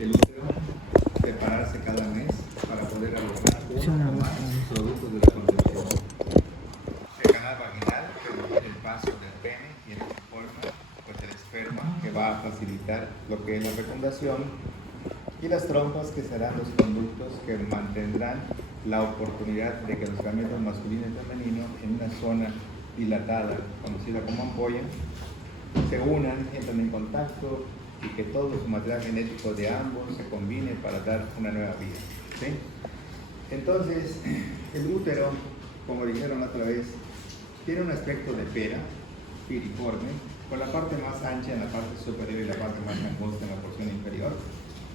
el útero separarse cada mes para poder alojar uno o más productos de la concepción. El canal vaginal permite el paso del pene y en esta forma pues el esperma que va a facilitar lo que es la fecundación, y las trompas que serán los conductos que mantendrán la oportunidad de que los gametos masculino y femenino en una zona dilatada conocida como ampolla se unan, entran en contacto y que todo su material genético de ambos se combine para dar una nueva vida, ¿sí? Entonces, el útero, como dijeron otra vez, tiene un aspecto de pera, piriforme, con la parte más ancha en la parte superior y la parte más angosta en la porción inferior,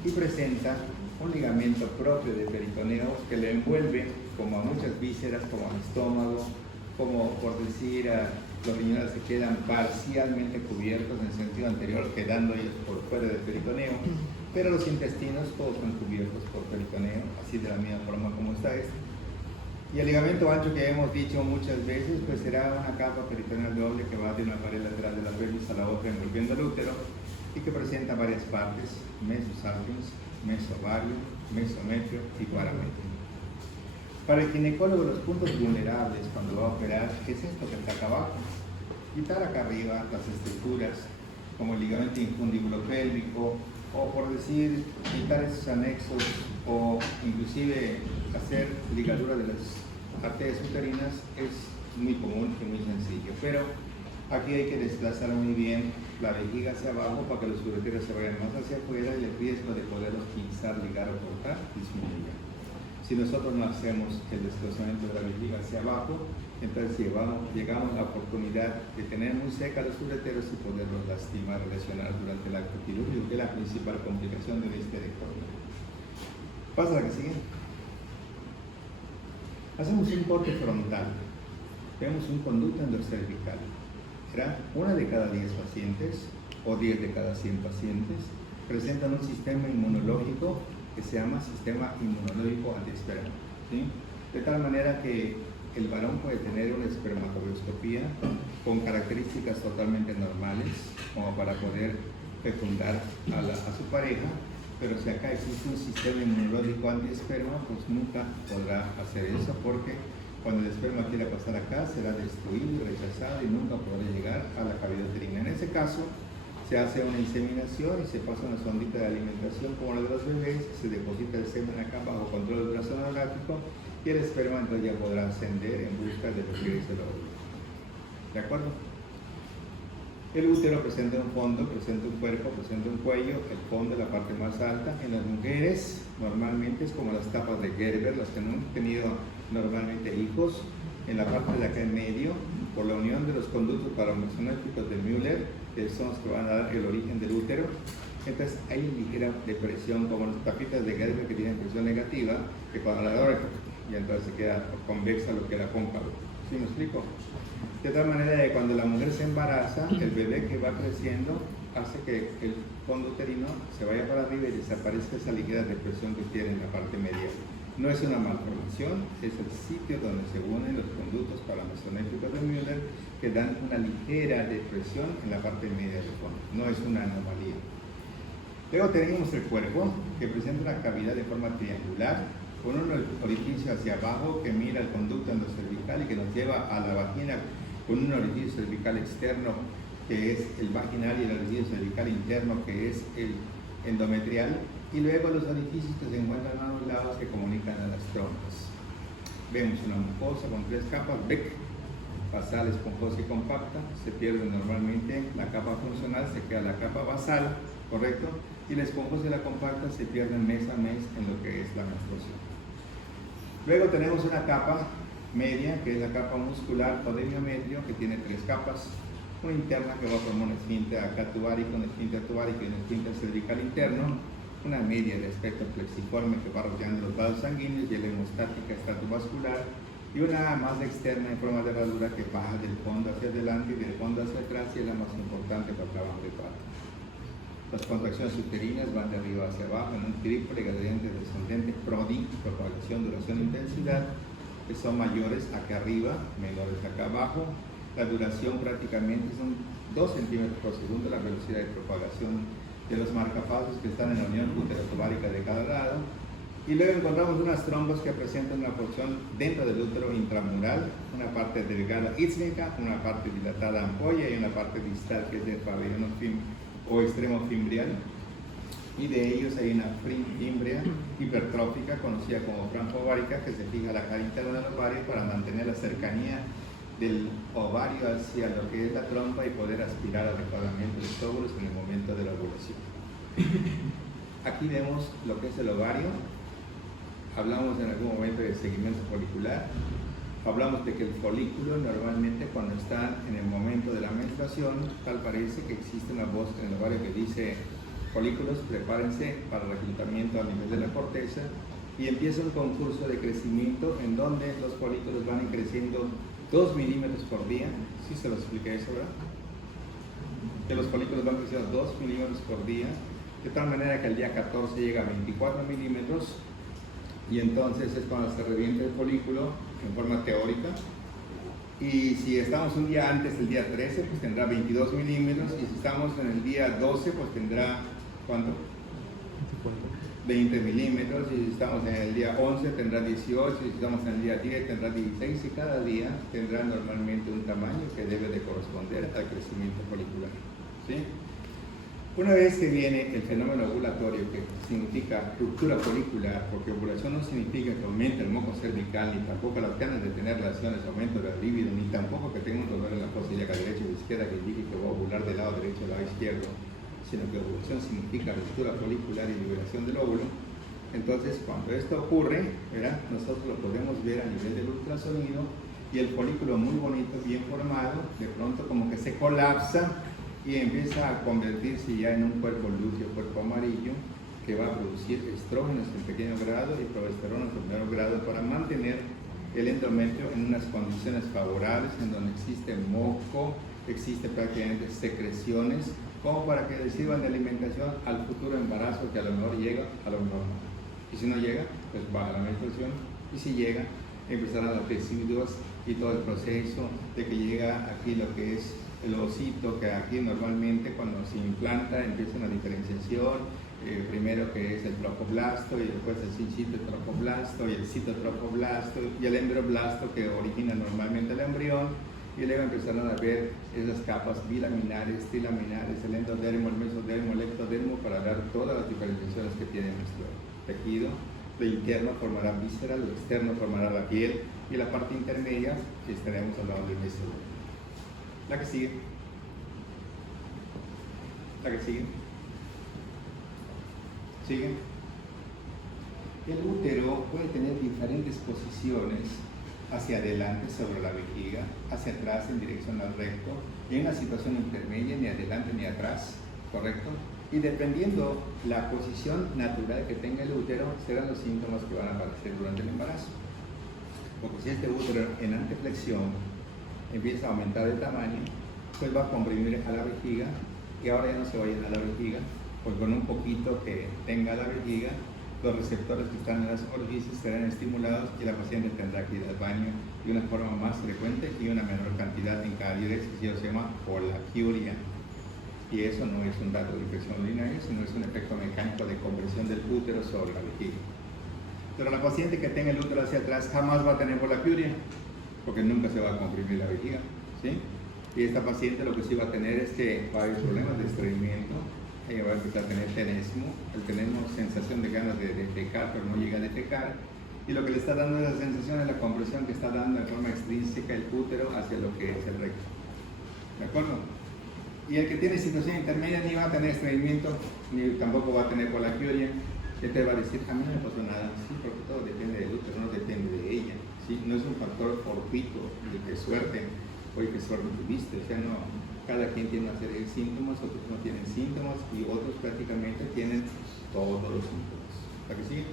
y presenta un ligamento propio de peritoneo que le envuelve como a muchas vísceras, como al estómago, como por decir, los riñones se quedan parcialmente cubiertos en sentido anterior, quedando ellos por fuera del peritoneo, pero los intestinos todos son cubiertos por peritoneo, así de la misma forma como está este. Y el ligamento ancho que hemos dicho muchas veces, pues será una capa peritoneal doble que va de una pared lateral de la pelvis a la otra envolviendo el útero y que presenta varias partes: mesosapiens, mesovario, mesometrio y parametrio. Para el ginecólogo, los puntos vulnerables cuando va a operar es esto que está acá abajo. Quitar acá arriba las estructuras como el ligamento infundíbulo pélvico, o por decir, quitar esos anexos, o inclusive hacer ligadura de las arterias uterinas es muy común y muy sencillo. Pero aquí hay que desplazar muy bien la vejiga hacia abajo para que los ureteros se vayan más hacia afuera y el riesgo de poderlos pinzar, ligar o cortar disminuya. Si nosotros no hacemos el desplazamiento de la vejiga hacia abajo, entonces llegamos a la oportunidad de tener muy secas los ureteros y poderlos lastimar o lesionar durante el acto quirúrgico, que es la principal complicación de la histerectomía. Pasa a la que sigue. Hacemos un corte frontal. Vemos un conducto endocervical. Será 1 de cada 10 pacientes o 10 de cada 100 pacientes presentan un sistema inmunológico que se llama sistema inmunológico antiesperma, ¿sí? De tal manera que el varón puede tener una espermatobioscopía con características totalmente normales como para poder fecundar a su pareja, pero si acá existe un sistema inmunológico antiesperma, pues nunca podrá hacer eso, porque cuando el esperma quiera pasar acá será destruido y rechazado y nunca podrá llegar a la cavidad uterina. En ese caso se hace una inseminación y se pasa una sondita de alimentación como la de los bebés, se deposita el semen acá bajo control ultrasonográfico y el esperma entonces ya podrá ascender en busca de lo que es el óvulo. ¿De acuerdo? El útero presenta un fondo, presenta un cuerpo, presenta un cuello, el fondo es la parte más alta. En las mujeres normalmente es como las tapas de Gerber, las que no han tenido normalmente hijos. En la parte de acá en medio, por la unión de los conductos paramesonéticos de Müller, que son los que van a dar el origen del útero, entonces hay ligera depresión, como las tapitas de Gerber que tienen presión negativa, que cuando la abren, y entonces se queda convexa lo que era cóncavo. ¿Sí me explico? De tal manera que cuando la mujer se embaraza, el bebé que va creciendo hace que el fondo uterino se vaya para arriba y desaparezca esa ligera depresión que tiene en la parte media. No es una malformación, es el sitio donde se unen los conductos paramesonéticos de Müller que dan una ligera depresión en la parte media del fondo. No es una anomalía. Luego tenemos el cuerpo, que presenta una cavidad de forma triangular con un orificio hacia abajo que mira el conducto endocervical y que nos lleva a la vagina, con un orificio cervical externo que es el vaginal y el orificio cervical interno que es el endometrial, y luego los orificios que se encuentran a los lados que comunican a las trompas. Vemos una mucosa con 3 capas, Beck, basal, esponjosa y compacta. Se pierde normalmente la capa funcional, se queda la capa basal, ¿correcto? Y la esponjosa y la compacta se pierden mes a mes en lo que es la menstruación. Luego tenemos una capa media, que es la capa muscular o de miometrio, que tiene 3 capas. Una interna que va a formar un esfínter acá tubárico, un esfínter tubárico y un esfínter cervical interno. Una media de aspecto flexiforme que va rodeando los vasos sanguíneos y la hemostática estratovascular, y una más externa en forma de herradura que baja del fondo hacia adelante y del fondo hacia atrás, y es la más importante para el trabajo de parto. Las contracciones uterinas van de arriba hacia abajo en un triple gradiente descendente, PRODI, propagación, duración, intensidad, que son mayores acá arriba, menores acá abajo. La duración prácticamente son 2 centímetros por segundo la velocidad de propagación de los marcapasos que están en la unión útero-tubárica de cada lado. Y luego encontramos unas trombas que presentan una porción dentro del útero intramural, una parte delgada ísmica, una parte dilatada ampolla y una parte distal que es del pabellón o extremo fimbrial. Y de ellos hay una fimbria hipertrófica conocida como franja ovárica que se fija a la cara interna del ovario para mantener la cercanía del ovario hacia lo que es la trompa y poder aspirar adecuadamente los óvulos en el momento de la ovulación. Aquí vemos lo que es el ovario. Hablamos en algún momento de seguimiento folicular. Hablamos de que el folículo normalmente cuando está en el momento de la menstruación, tal parece que existe una voz en el ovario que dice: folículos, prepárense para el reclutamiento a nivel de la corteza, y empieza un concurso de crecimiento en donde los folículos van creciendo 2 milímetros por día. ¿Sí se lo expliqué eso, verdad? Que los folículos van creciendo 2 milímetros por día, de tal manera que el día 14 llega a 24 milímetros, y entonces es cuando se revienta el folículo en forma teórica. Y si estamos un día antes, el día 13, pues tendrá 22 milímetros, y si estamos en el día 12, pues tendrá, ¿cuánto? 20 milímetros, y si estamos en el día 11 tendrá 18, y si estamos en el día 10 tendrá 16, y cada día tendrá normalmente un tamaño que debe de corresponder al crecimiento folicular, ¿sí? Una vez que viene el fenómeno ovulatorio, que significa ruptura folicular, porque ovulación no significa que aumente el moco cervical, ni tampoco las ganas de tener relaciones, aumento del libido, ni tampoco que tenga un dolor en la fosa ilíaca derecha o izquierda que indique que va a ovular del lado derecho o del lado izquierdo, sino que ovulación significa ruptura folicular y liberación del óvulo. Entonces, cuando esto ocurre, ¿verdad?, nosotros lo podemos ver a nivel del ultrasonido, y el folículo muy bonito, bien formado, de pronto como que se colapsa y empieza a convertirse ya en un cuerpo lúteo, cuerpo amarillo, que va a producir estrógenos en pequeño grado y progesterona en primer grado para mantener el endometrio en unas condiciones favorables, en donde existe moco, existe prácticamente secreciones, como para que sirvan de alimentación al futuro embarazo, que a lo mejor llega, a lo mejor no. Y si no llega, pues baja la menstruación, y si llega, empezarán los residuos y todo el proceso de que llega aquí lo que es el ovocito, que aquí normalmente cuando se implanta empieza una diferenciación, primero que es el tropoblasto, y después el citotropoblasto, y el citotropoblasto, y el embrioblasto, que origina normalmente el embrión, y luego empezaron a ver esas capas bilaminares, trilaminares, el endodermo, el mesodermo, el ectodermo, para dar todas las diferenciaciones que tiene nuestro tejido. Lo interno formará víscera, lo externo formará la piel, y la parte intermedia estaremos hablando del mesodermo. La que sigue. La que sigue. Sigue. El útero puede tener diferentes posiciones: hacia adelante sobre la vejiga, hacia atrás en dirección al recto, y en una situación intermedia, ni adelante ni atrás, ¿correcto? Y dependiendo la posición natural que tenga el útero, serán los síntomas que van a aparecer durante el embarazo. Porque si este útero en anteflexión empieza a aumentar el tamaño, pues va a comprimir a la vejiga, y ahora ya no se va a llenar la vejiga, pues con un poquito que tenga la vejiga, los receptores que están en las orificios serán estimulados, y la paciente tendrá que ir al baño de una forma más frecuente y una menor cantidad en cada dirección, que se llama polaquiuria. Y eso no es un dato de infección urinaria, sino es un efecto mecánico de compresión del útero sobre la vejiga. Pero la paciente que tenga el útero hacia atrás jamás va a tener polaquiuria, porque nunca se va a comprimir la vejiga, ¿sí? Y esta paciente lo que sí va a tener es que va a haber problemas de estreñimiento, ella va a empezar a tener tenesmo, tenemos sensación de ganas de defecar, pero no llega a defecar, y lo que le está dando esa sensación es la compresión que está dando de forma extrínseca el útero hacia lo que es el recto, ¿de acuerdo? Y el que tiene situación intermedia ni va a tener estreñimiento, ni tampoco va a tener polaquiuria. ¿Qué te va a decir? A mí no me pasó nada. Sí, porque todo depende del útero, no depende de ella, ¿sí? No es un factor fortuito de que suerte, oye, qué suerte tuviste. O sea, no, cada quien tiene una serie de síntomas, otros no tienen síntomas, y otros prácticamente tienen todos los síntomas. ¿Para que sigue?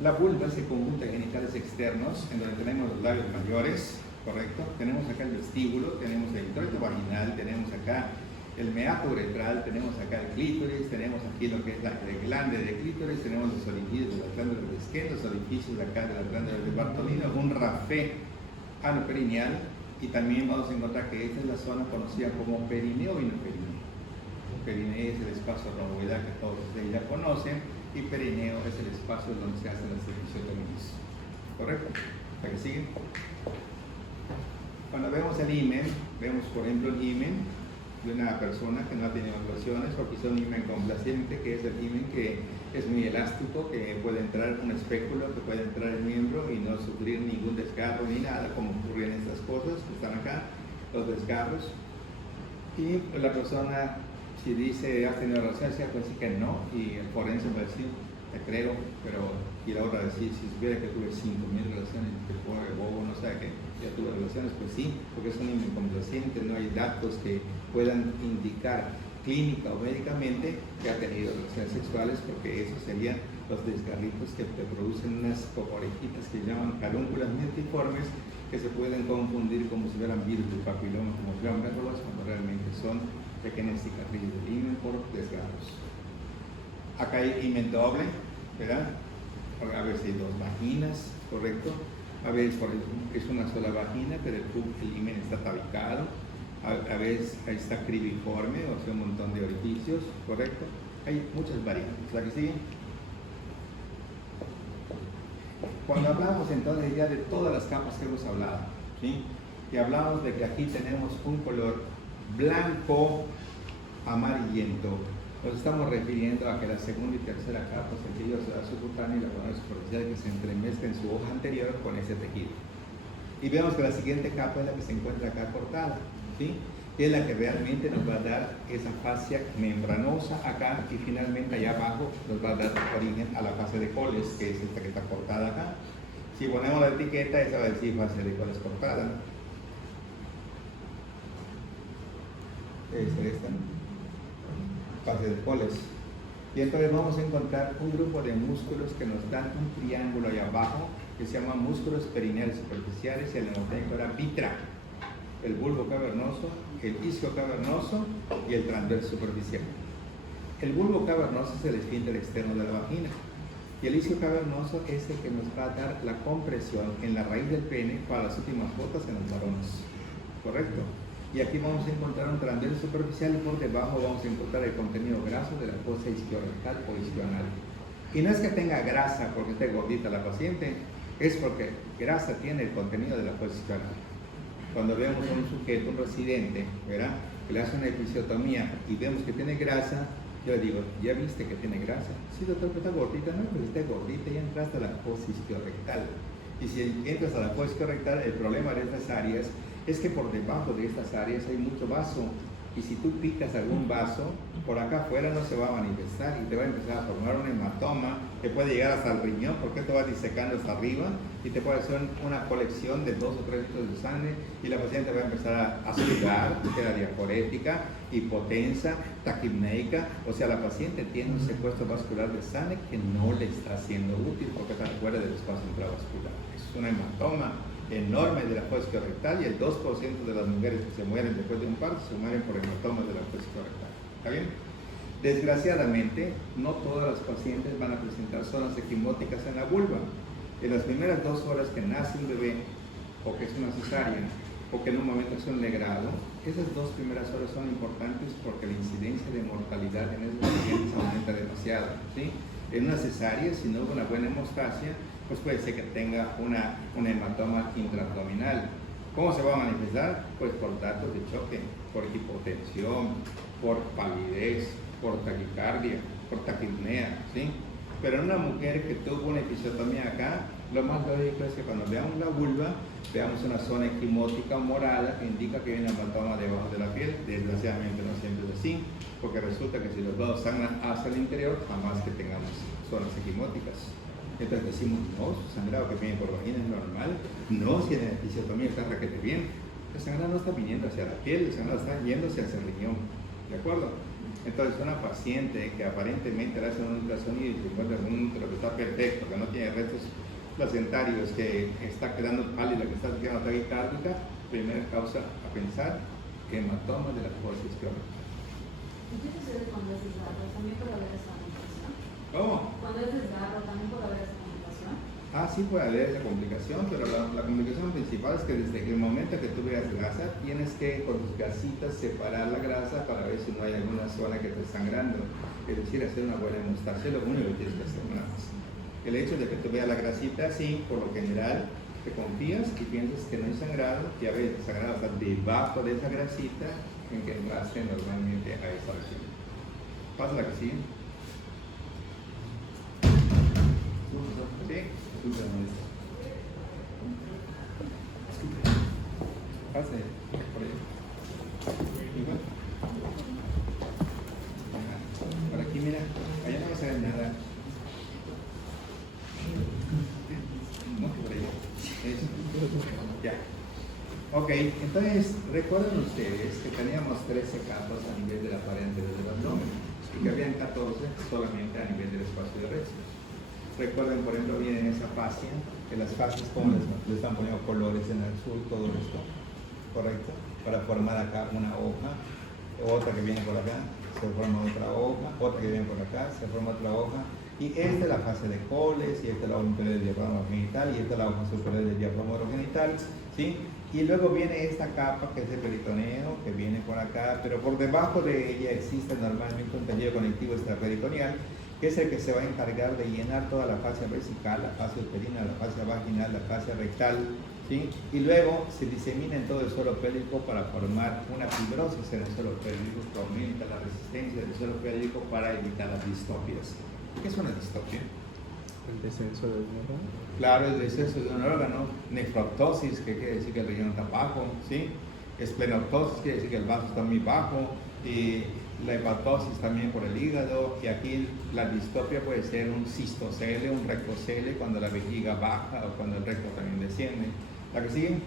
La vulva es el conjunto de genitales externos, en donde tenemos los labios mayores, ¿correcto? Tenemos acá el vestíbulo, tenemos el introito vaginal, tenemos acá el meato uretral, tenemos acá el clítoris, tenemos aquí lo que es la glande de clítoris, tenemos los orificios de las glándulas de Skene, los orificios de acá de las glándulas de Bartolino, un rafé anoperineal, y también vamos a encontrar que esta es la zona conocida como perineo y no perineo. Perineo es el espacio romboidal que todos ustedes ya conocen, y perineo es el espacio donde se hacen las episiotomías. ¿Correcto? ¿Para que sigue? Cuando vemos el himen, vemos por ejemplo el himen de una persona que no ha tenido relaciones, o quizá un himen complaciente, que es el himen que es muy elástico, que puede entrar un espéculo, que puede entrar el miembro y no sufrir ningún desgarro ni nada, como ocurren estas cosas que están acá, los desgarros. Y la persona, si dice, ¿has tenido relaciones? Pues sí que no, y el forense va a decir, te creo, pero, y la otra decir, si supiera que tuve 5.000 relaciones, que pobre bobo, no sabe que ya tuve relaciones, pues sí, porque es un incomplaciente, no hay datos que puedan indicar clínica o médicamente que ha tenido relaciones sexuales, porque esos serían los desgarritos que te producen unas orejitas que llaman carúnculas multiformes, que se pueden confundir como si fueran virus del papiloma, como si fueran verrugas, cuando realmente son pequeñas cicatrices del himen por desgarros. Acá hay himen doble, ¿verdad? A veces hay dos vaginas, ¿correcto? A veces es una sola vagina, pero el himen está tabicado. A veces ahí está cribiforme, o sea, un montón de orificios, ¿correcto? Hay muchas variantes. ¿La que sigue? Cuando hablamos entonces ya de todas las capas que hemos hablado, ¿sí? Y hablamos de que aquí tenemos un color blanco amarillento, nos estamos refiriendo a que la segunda y tercera capa es el tejido subcutáneo y la corona superficial que se entremezcla en su hoja anterior con ese tejido. Y vemos que la siguiente capa es la que se encuentra acá cortada, ¿sí? Y es la que realmente nos va a dar esa fascia membranosa acá, y finalmente allá abajo nos va a dar origen a la fase de Coles, que es esta que está cortada acá. Si ponemos la etiqueta, esa va a decir fase de Coles cortada. Es esta, fase de Coles. Y entonces vamos a encontrar un grupo de músculos que nos dan un triángulo ahí abajo, que se llama músculos perineales superficiales, y el mnemotécnico era vitra, el bulbo cavernoso, el isquio cavernoso y el transverso superficial. El bulbo cavernoso es el esfínter externo de la vagina, y el isquio cavernoso es el que nos va a dar la compresión en la raíz del pene para las últimas gotas en los varones. ¿Correcto? Y aquí vamos a encontrar un transverso superficial, y por debajo vamos a encontrar el contenido graso de la fosa isquiorrectal o isquioanal. Y no es que tenga grasa porque esté gordita la paciente, es porque grasa tiene el contenido de la fosa isquioanal. Cuando vemos a un sujeto, un residente, ¿verdad?, que le hace una episiotomía y vemos que tiene grasa, yo le digo, ¿ya viste que tiene grasa? Sí, doctor, pero está gordita. No, pues está gordita, ya entraste a la fosa isquiorrectal. Y si entras a la fosa isquiorrectal, el problema de estas áreas es que por debajo de estas áreas hay mucho vaso, y si tú picas algún vaso, por acá afuera no se va a manifestar y te va a empezar a formar un hematoma que puede llegar hasta el riñón, porque te va disecando hasta arriba y te puede hacer una colección de 2 o 3 litros de sangre, y la paciente va a empezar a sudar, queda diaforética, hipotensa, taquipneica. O sea, la paciente tiene un secuestro vascular de sangre que no le está siendo útil porque está fuera del espacio intravascular. Es un hematoma enorme de la fosa isquiorrectal, y el 2% de las mujeres que se mueren después de un parto se mueren por hematomas de la fosa isquiorrectal. ¿Está bien? Desgraciadamente, no todas las pacientes van a presentar zonas equimóticas en la vulva. En las primeras 2 horas que nace un bebé, o que es una cesárea, o que en un momento es un legrado, esas 2 primeras horas son importantes porque la incidencia de mortalidad en esos pacientes aumenta demasiado, ¿sí? En una cesárea, si no hubo una buena hemostasia, pues puede ser que tenga un hematoma intraabdominal. ¿Cómo se va a manifestar? Pues por datos de choque, por hipotensión, por palidez, por taquicardia, por taquipnea, ¿sí? Pero en una mujer que tuvo una episiotomía acá, lo más lógico es que cuando veamos la vulva, veamos una zona equimótica morada que indica que hay un hematoma debajo de la piel. Desgraciadamente no siempre es así, porque resulta que si los dos sangran hacia el interior, jamás que tengamos zonas equimóticas. Entonces decimos, no, su sangrado que viene por vagina es normal. No, si en la episiotomía está requete bien. El sangrado no está viniendo hacia la piel, el sangrado está yéndose hacia el riñón. ¿De acuerdo? Entonces una paciente que aparentemente le hacen un ultrasonido y se encuentra con un útero que está perfecto, que no tiene restos placentarios, que está quedando pálida, que está quedando taquicárdica, primera causa a pensar, hematoma de la fosa isquiorrectal. ¿Y qué sucede cuando es desgarro? ¿También puede haber esa complicación? ¿Cómo? Cuando es desgarro, ¿también puede haber esa complicación? Ah, sí puede haber esa complicación, pero la complicación principal es que desde el momento que tú veas grasa, tienes que con tus gasitas separar la grasa para ver si no hay alguna zona que esté sangrando. Es decir, hacer una buena hemostasia, lo único que tienes que hacer nada más. El hecho de que tú veas la grasita, sí, por lo general, te confías y piensas que no hay sangrado, y a veces el sangrado está debajo de esa grasita en que entraste normalmente a esa región. Pasa la que sigue. ¿Sí? Pase por ahí. Igual. Por aquí, mira, allá no vas a ver nada. No, por allá. Eso. Ya. Ok, entonces recuerden ustedes que teníamos 13 capas a nivel de la pared anterior del abdomen y que habían 14 solamente a nivel del espacio de recto. Recuerden, por ejemplo, viene esa fascia, que las fascias como les están poniendo colores en el azul, todo esto, ¿correcto? Para formar acá una hoja, otra que viene por acá, se forma otra hoja, otra que viene por acá, se forma otra hoja, y esta es la fase de Coles, y esta es la hoja inferior del diafragma genital, y esta es la hoja superior del diafragma genital, ¿sí? Y luego viene esta capa que es el peritoneo, que viene por acá, pero por debajo de ella existe normalmente un tejido conectivo extraperitoneal, que es el que se va a encargar de llenar toda la fascia vesical, la fascia uterina, la fascia vaginal, la fascia rectal, ¿sí? Y luego se disemina en todo el suelo pélvico para formar una fibrosis en el suelo pélvico que aumenta la resistencia del suelo pélvico para evitar las distopias. ¿Qué es una distopia? El descenso de un órgano. Claro, el descenso de un órgano. Nefroptosis, que quiere decir que el riñón está bajo, ¿sí? Esplenoptosis, quiere decir que el vaso está muy bajo. Y la hepatosis también por el hígado. Y aquí la distopia puede ser un cistocele, un rectocele, cuando la vejiga baja o cuando el recto también desciende. ¿La que sigue?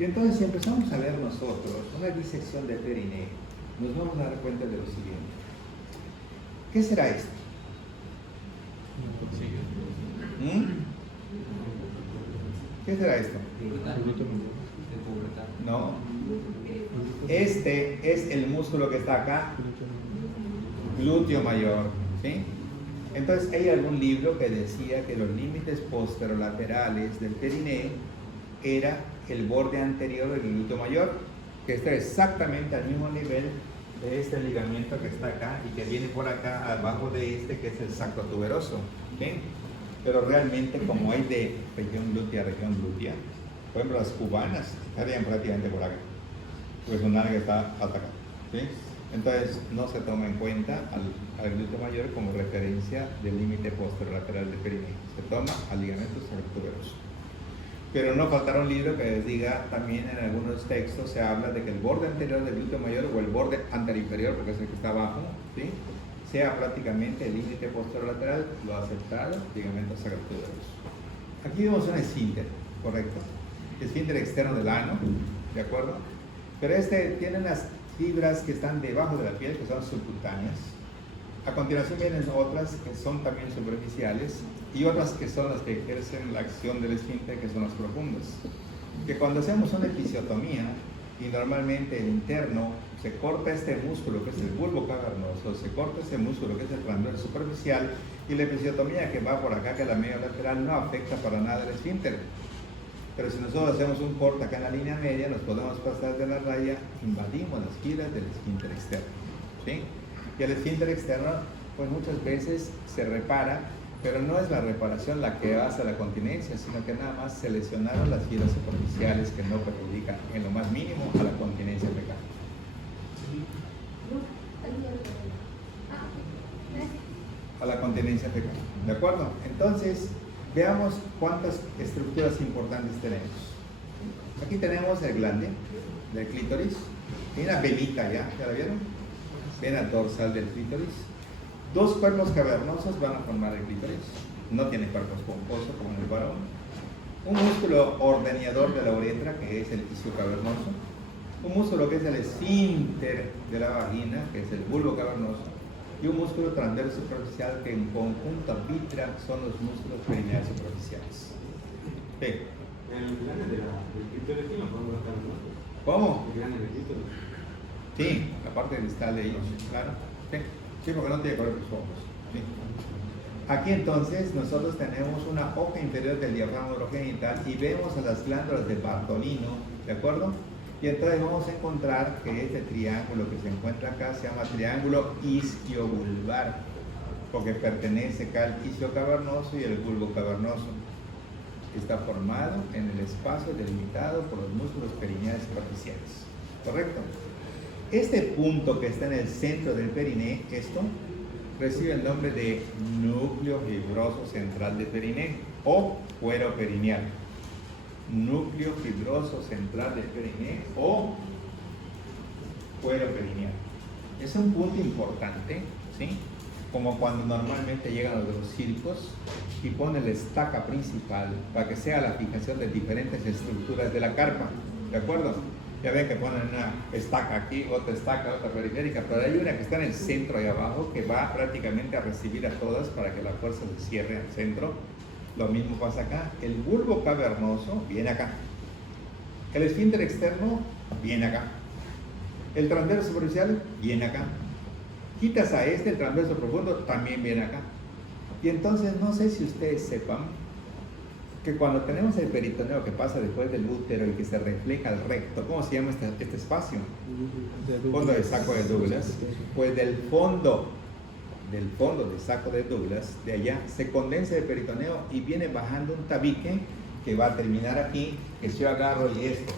Y entonces, si empezamos a ver nosotros una disección de perineo, nos vamos a dar cuenta de lo siguiente. ¿Qué será esto? ¿Mm? ¿Qué será esto? No. Este es el músculo que está acá, glúteo mayor, ¿sí? Entonces hay algún libro que decía que los límites posterolaterales del perineo era el borde anterior del glúteo mayor, que está exactamente al mismo nivel de este ligamento que está acá y que viene por acá abajo de este, que es el sacro tuberoso, ¿sí? Pero realmente, como hay de región glútea a región glútea, por ejemplo las cubanas estarían prácticamente por acá, pues su nalga está hasta acá, ¿sí? Entonces no se toma en cuenta al glúteo mayor como referencia del límite posterolateral del perineo, se toma al ligamento sacrotuberoso. Pero no faltará un libro que les diga, también en algunos textos se habla de que el borde anterior del glúteo mayor o el borde anterior, porque es el que está abajo, ¿sí?, sea prácticamente el límite posterolateral, lo aceptado, ligamento sacrotuberoso. Aquí vemos un esfínter, correcto, esfínter externo del ano, ¿de acuerdo? Pero este tiene unas fibras que están debajo de la piel, que son subcutáneas. A continuación vienen otras que son también superficiales y otras que son las que ejercen la acción del esfínter, que son las profundas. Que cuando hacemos una episiotomía y normalmente el interno se corta este músculo que es el bulbo cavernoso, se corta este músculo que es el transverso superficial, y la episiotomía que va por acá, que es la media lateral, no afecta para nada el esfínter. Pero si nosotros hacemos un corte acá en la línea media, nos podemos pasar de la raya, invadimos las fibras del esfínter externo, ¿sí? Y el esfínter externo, pues muchas veces se repara, pero no es la reparación la que hace la continencia, sino que nada más se lesionaron las fibras superficiales que no perjudican en lo más mínimo a la continencia fecal. A la continencia fecal, ¿de acuerdo? Entonces, veamos cuántas estructuras importantes tenemos. Aquí tenemos el glande del clítoris, tiene una venita ¿ya la vieron? Vena dorsal del clítoris. Dos cuerpos cavernosos van a formar el clítoris, no tiene cuerpos pomposos como en el varón. Un músculo ordeñador de la uretra, que es el isquio cavernoso. Un músculo que es el esfínter de la vagina, que es el bulbo cavernoso. Y un músculo transverso superficial que en conjunto arbitra son los músculos perineales superficiales. ¿Sí? El glande del clítoris sí lo podemos notar, ¿no? ¿Cómo? El glande del clítoris. Sí, la parte distal de ellos, claro. Sí, sí, porque no tiene cuerpos pomposos. Sí. Aquí entonces nosotros tenemos una hoja inferior del diafragma urogenital y vemos a las glándulas de Bartolino, ¿de acuerdo? Y entonces vamos a encontrar que este triángulo que se encuentra acá se llama triángulo isquiovulvar, porque pertenece acá al isquio cavernoso y el bulbo cavernoso. Está formado en el espacio delimitado por los músculos perineales superficiales, ¿correcto? Este punto que está en el centro del periné, esto, recibe el nombre de núcleo fibroso central de periné o cuero perineal. Núcleo fibroso central de periné o cuero perineal. Es un punto importante, ¿sí? Como cuando normalmente llegan los circos y ponen la estaca principal para que sea la fijación de diferentes estructuras de la carpa, ¿de acuerdo? Ya ven que ponen una estaca aquí, otra estaca, otra periférica, pero hay una que está en el centro ahí abajo que va prácticamente a recibir a todas para que la fuerza se cierre al centro. Lo mismo pasa acá. El bulbo cavernoso viene acá. El esfínter externo viene acá. El transverso superficial viene acá. Quitas a este, el transverso profundo también viene acá. Y entonces no sé si ustedes sepan que cuando tenemos el peritoneo que pasa después del útero y que se refleja al recto, ¿cómo se llama este espacio? Fondo de saco de Douglas. Pues del fondo del saco de Douglas, de allá, se condensa el peritoneo y viene bajando un tabique que va a terminar aquí, que si yo agarro y esto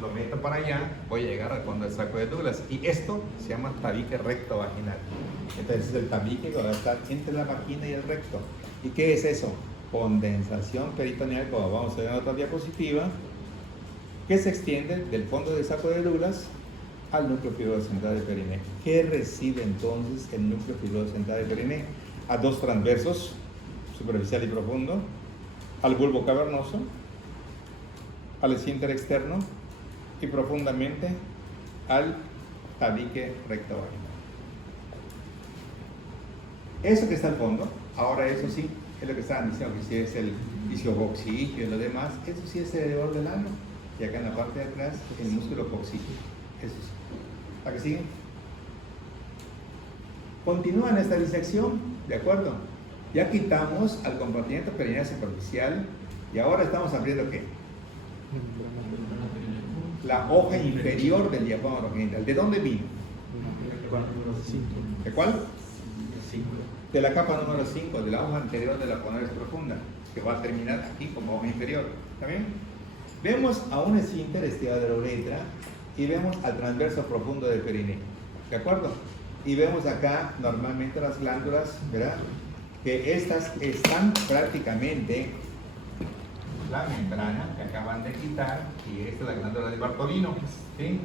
lo meto para allá, voy a llegar al fondo del saco de Douglas. Y esto se llama tabique recto vaginal. Entonces es el tabique que va a estar entre la vagina y el recto. ¿Y qué es eso? Condensación peritoneal, como vamos a ver en otra diapositiva, que se extiende del fondo del saco de Douglas al núcleo fibroso central del periné. ¿Qué recibe entonces el núcleo fibroso central del periné? A dos transversos, superficial y profundo, al bulbo cavernoso, al esfínter externo y profundamente al tabique recto vaginal. Eso que está al fondo, ahora eso sí, es lo que estaban diciendo, que si es el isquiococcigio y lo demás, eso sí es el elevador del ano. Y acá en la parte de atrás, el músculo coccigio. Eso sí. ¿Para qué sigue? Continúa nuestra disección, ¿de acuerdo? Ya quitamos al compartimiento perineal superficial y ahora estamos abriendo ¿qué? La hoja inferior del diafragma urogenital. ¿De dónde vino? ¿De cuál? De la capa número 5, de la hoja anterior de la poneris profunda, que va a terminar aquí como hoja inferior. ¿Está bien? Vemos a un esfínter estirado de la uretra y vemos al transverso profundo del periné. ¿De acuerdo? Y vemos acá normalmente las glándulas, ¿verdad? Que estas están prácticamente la membrana que acaban de quitar y esta es la glándula de Bartolino, ¿sí?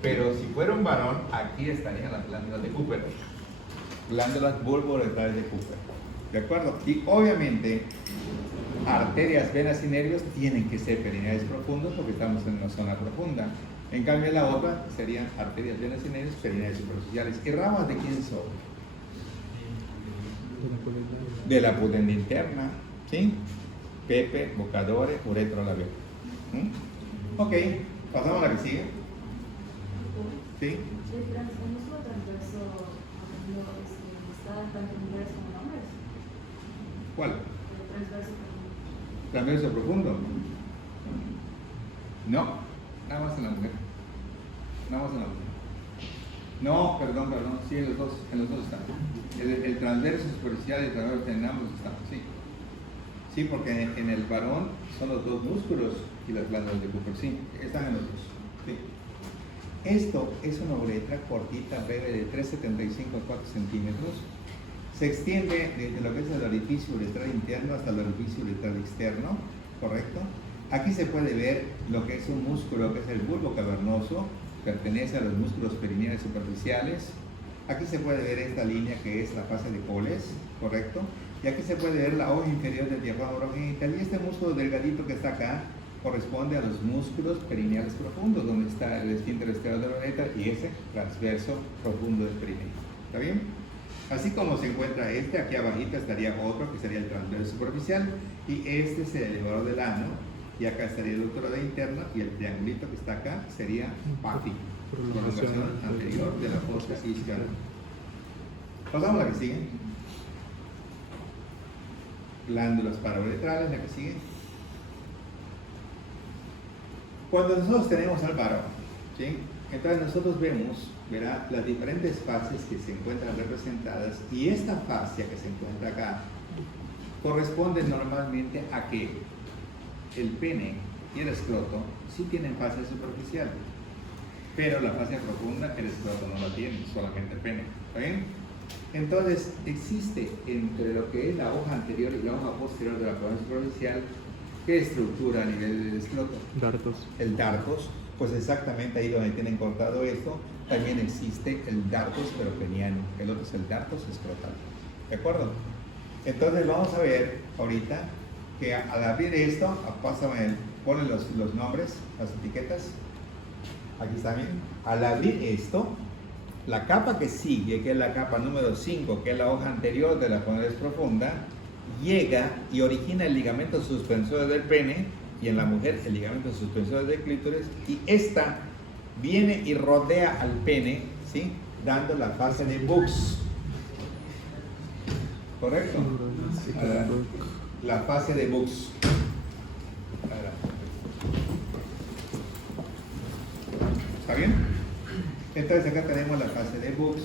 Pero si fuera un varón, aquí estarían las glándulas de Cooper. Glándulas bulbo-uretrales de Cooper, ¿de acuerdo? Y obviamente arterias, venas y nervios tienen que ser perineales profundos porque estamos en una zona profunda. En cambio la otra serían arterias, venas y nervios perineales superficiales. ¿Y ramas de quién son? De la pudenda interna, ¿sí? Pepe, bocadore, uretro labial. Ok, pasamos a la que sigue. ¿Sí? El músculo transverso está tanto en mujeres como en hombres. ¿Cuál? El transverso profundo. ¿Transverso profundo? No, nada más en la mujer. Nada más en la mujer. No, perdón, sí, en los dos están. El transverso superficial y el transverso en ambos están, sí. Sí, porque en el varón son los dos músculos y las glándulas de Cooper, sí, están en los dos. Sí. Esto es una uretra cortita, breve, de 3,75 a 4 centímetros. Se extiende desde lo que es el orificio uretral interno hasta el orificio uretral externo, ¿correcto? Aquí se puede ver lo que es un músculo que es el bulbo cavernoso, pertenece a los músculos perineales superficiales. Aquí se puede ver esta línea que es la fase de Coles, ¿correcto? Y aquí se puede ver la hoja inferior del diafragma urogenital y este músculo delgadito que está acá corresponde a los músculos perineales profundos, donde está el esfínter exterior de la uretra y ese transverso profundo del perineo. ¿Está bien? Así como se encuentra este, aquí abajito estaría otro que sería el transverso superficial y este es el elevador del ano y acá estaría el útero de interno y el triangulito que está acá sería PAFI, prolongación anterior de la fosa isquial. Pasamos a la que sigue. glándulas parauretrales, la que sigue. Cuando nosotros tenemos al varón, ¿sí? Entonces nosotros vemos, verá, las diferentes fases que se encuentran representadas, y esta fascia que se encuentra acá corresponde normalmente a que el pene y el escroto sí tienen fascia superficial, pero la fascia profunda el escroto no la tiene, solamente el pene. ¿Está bien? Entonces existe entre lo que es la hoja anterior y la hoja posterior de la fascia superficial, ¿qué estructura a nivel del escroto? Dardos. El dardos, pues exactamente ahí donde tienen cortado esto, también existe el dardos pero peniano, el otro es el dardos escrotal. ¿De acuerdo? Entonces vamos a ver ahorita que al abrir esto, ponen los nombres, las etiquetas. Aquí está bien. Al abrir esto, la capa que sigue, que es la capa número 5, que es la hoja anterior de la fonesis profunda, llega y origina el ligamento suspensor del pene, y en la mujer el ligamento suspensor del clítoris, y esta viene y rodea al pene, ¿sí? Dando la fase de Bux. ¿Correcto? Ahora, la fase de Bux. Ahora. ¿Está bien? Entonces acá tenemos la fase de Bux.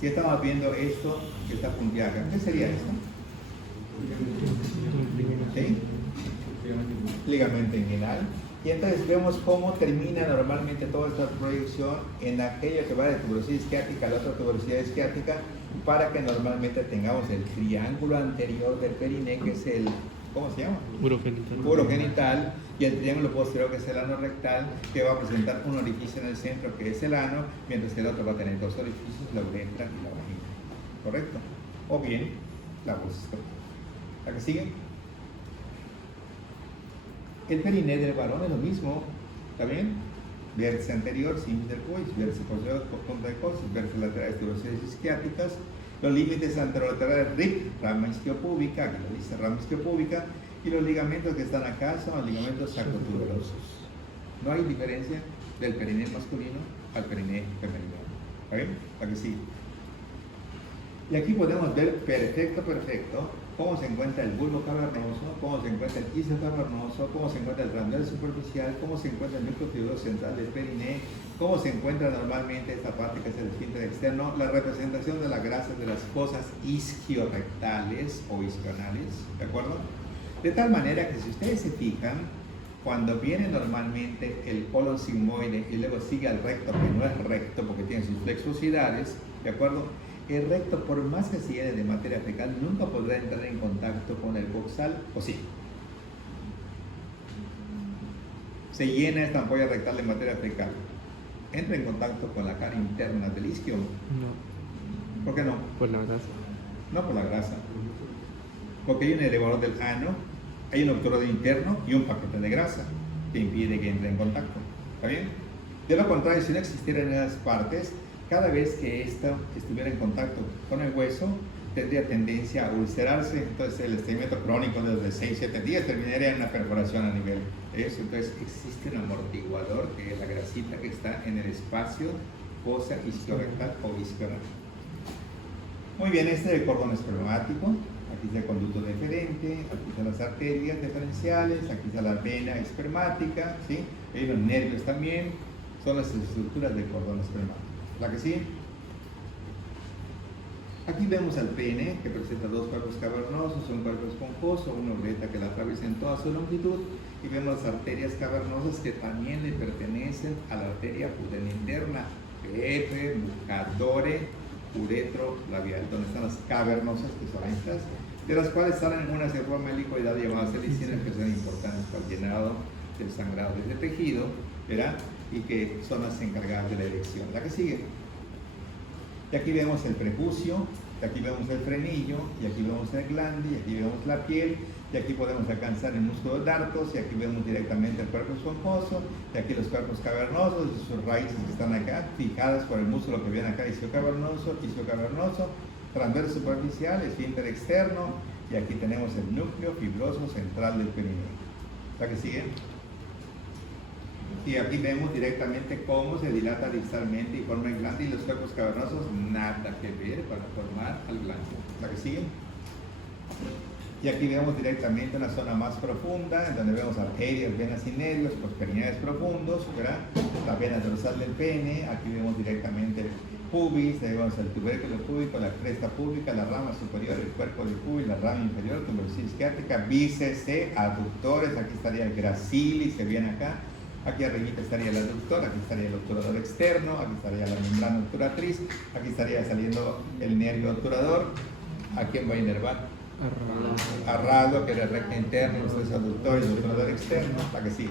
Si estamos viendo esto que está punteado acá, ¿qué sería esto? ¿Sí? Ligamento inguinal. Y entonces vemos cómo termina normalmente toda esta proyección en aquello que va de tuberosidad isquiática a la otra tuberosidad isquiática, para que normalmente tengamos el triángulo anterior del periné, que es el, ¿cómo se llama? Urogenital. Urogenital, y el triángulo posterior, que es el ano rectal, que va a presentar un orificio en el centro, que es el ano, mientras que el otro va a tener dos orificios, la uretra y la vagina. ¿Correcto? O bien, la bolsa. ¿La que sigue? El periné del varón es lo mismo, ¿está bien? Vértice anterior, símil del coxis, vértice posterior, punta del coxis, vértice laterales, tuberosidades isquiáticas, los límites anterolaterales, RIP, rama isquiopúbica, aquí lo dice rama isquiopúbica, y los ligamentos que están acá son los ligamentos sacrotuberosos. No hay diferencia del periné masculino al periné femenino. ¿Está bien? Aquí sí. Y aquí podemos ver perfecto cómo se encuentra el bulbo cavernoso, cómo se encuentra el isquio cavernoso, cómo se encuentra el transverso superficial, cómo se encuentra el núcleo fibroso central del periné, cómo se encuentra normalmente esta parte que es el esfínter externo, la representación de las grasas de las fosas isquiorrectales o isquionales, ¿de acuerdo? De tal manera que si ustedes se fijan, cuando viene normalmente el colon sigmoide y luego sigue al recto, que no es recto porque tiene sus flexuosidades, ¿de acuerdo? El recto, por más que se llene de materia fecal, nunca podrá entrar en contacto con el coxal, ¿o sí? Se llena esta ampolla rectal de materia fecal, ¿entra en contacto con la cara interna del isquio? No. ¿Por qué no? Por la grasa. No por la grasa. Porque hay un elevador del ano, hay un obturador interno y un paquete de grasa que impide que entre en contacto. ¿Está bien? De lo contrario, si no existieran esas partes, cada vez que esto estuviera en contacto con el hueso, tendría tendencia a ulcerarse. Entonces el estreñimiento crónico desde 6-7 días terminaría en una perforación a nivel de eso. Entonces existe un amortiguador, que es la grasita que está en el espacio fosa isquiorrectal o isquional. Muy bien, este es el cordón espermático. Aquí está el conducto deferente, aquí están las arterias diferenciales, aquí está la vena espermática, ¿sí? Y los nervios también, son las estructuras del cordón espermático. ¿La que sigue? Aquí vemos al pene, que presenta dos cuerpos cavernosos, un cuerpo esponjoso, una uretra que la atraviesa en toda su longitud, y vemos las arterias cavernosas que también le pertenecen a la arteria pudenda interna, PF, bucadore, uretro labial, donde están las cavernosas, que son estas, de las cuales salen unas de forma helicoidal llamadas selicinas, que son importantes para el llenado del sangrado de este tejido, ¿verdad? Y que son las encargadas de la erección. La que sigue. Y aquí vemos el prepucio, y aquí vemos el frenillo, y aquí vemos el glande, y aquí vemos la piel, y aquí podemos alcanzar el músculo dartos, y aquí vemos directamente el cuerpo esponjoso, y aquí los cuerpos cavernosos, y sus raíces que están acá, fijadas por el músculo que viene acá, isquio cavernoso, transverso superficial, esfínter externo, y aquí tenemos el núcleo fibroso central del perineo. ¿La que sigue? Y aquí vemos directamente cómo se dilata distalmente y forma el glande, y los cuerpos cavernosos nada que ver para formar al glande. ¿La que sigue? Y aquí vemos directamente una zona más profunda, en donde vemos arterias, venas y nervios, los perineales profundos, ¿verdad? La vena dorsal del pene, aquí vemos directamente el pubis, ahí vemos el tubérculo púbico, la cresta púbica, la rama superior, el cuerpo del pubis, la rama inferior, tuberosity isquiática, bíceps, aductores, aquí estaría el gracilis que viene acá, aquí arribita estaría el aductor, aquí estaría el obturador externo, aquí estaría la membrana obturatriz, aquí estaría saliendo el nervio obturador, aquí va a inervar arralo, que era el recto interno, los aductores, el obturador externo, la que sigue.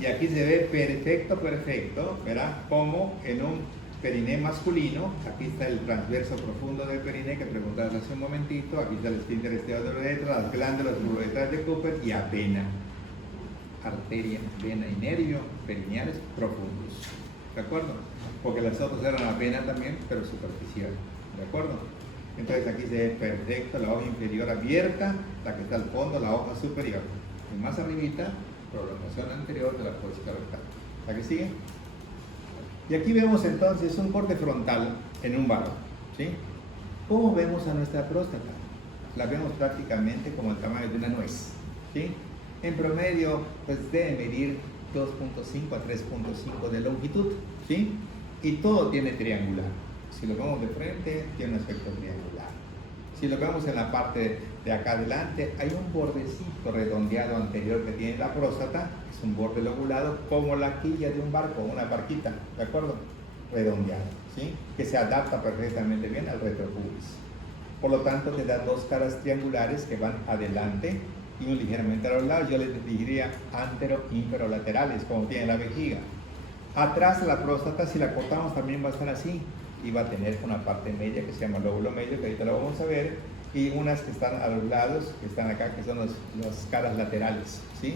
Y aquí se ve perfecto, ¿verdad? Como en un periné masculino, aquí está el transverso profundo del periné que preguntabas hace un momentito, aquí está el esfínter esteatocleido, las glándulas uretrales de Cooper y avena, arteria, vena y nervio perineales profundos, ¿de acuerdo? Porque las otras eran la vena también, pero superficial, ¿de acuerdo? Entonces aquí se ve perfecto la hoja inferior abierta, la que está al fondo, la hoja superior, y más arribita, prolongación anterior de la próstata rectal. ¿La que sigue? Y aquí vemos entonces un corte frontal en un varón, ¿sí? ¿Cómo vemos a nuestra próstata? La vemos prácticamente como el tamaño de una nuez, ¿sí? En promedio, pues debe medir 2.5 a 3.5 de longitud, ¿sí? Y todo tiene triangular. Si lo vemos de frente, tiene un aspecto triangular. Si lo vemos en la parte de acá adelante, hay un bordecito redondeado anterior que tiene la próstata, es un borde lobulado como la quilla de un barco, una barquita, ¿de acuerdo? Redondeado, ¿sí? Que se adapta perfectamente bien al retropubis. Por lo tanto, te da dos caras triangulares que van adelante y un ligeramente a los lados. Yo les diría antero-infero-laterales, como tiene la vejiga. Atrás de la próstata, si la cortamos, también va a estar así. Y va a tener una parte media que se llama lóbulo medio, que ahorita lo vamos a ver, y unas que están a los lados, que están acá, que son las caras laterales, ¿sí?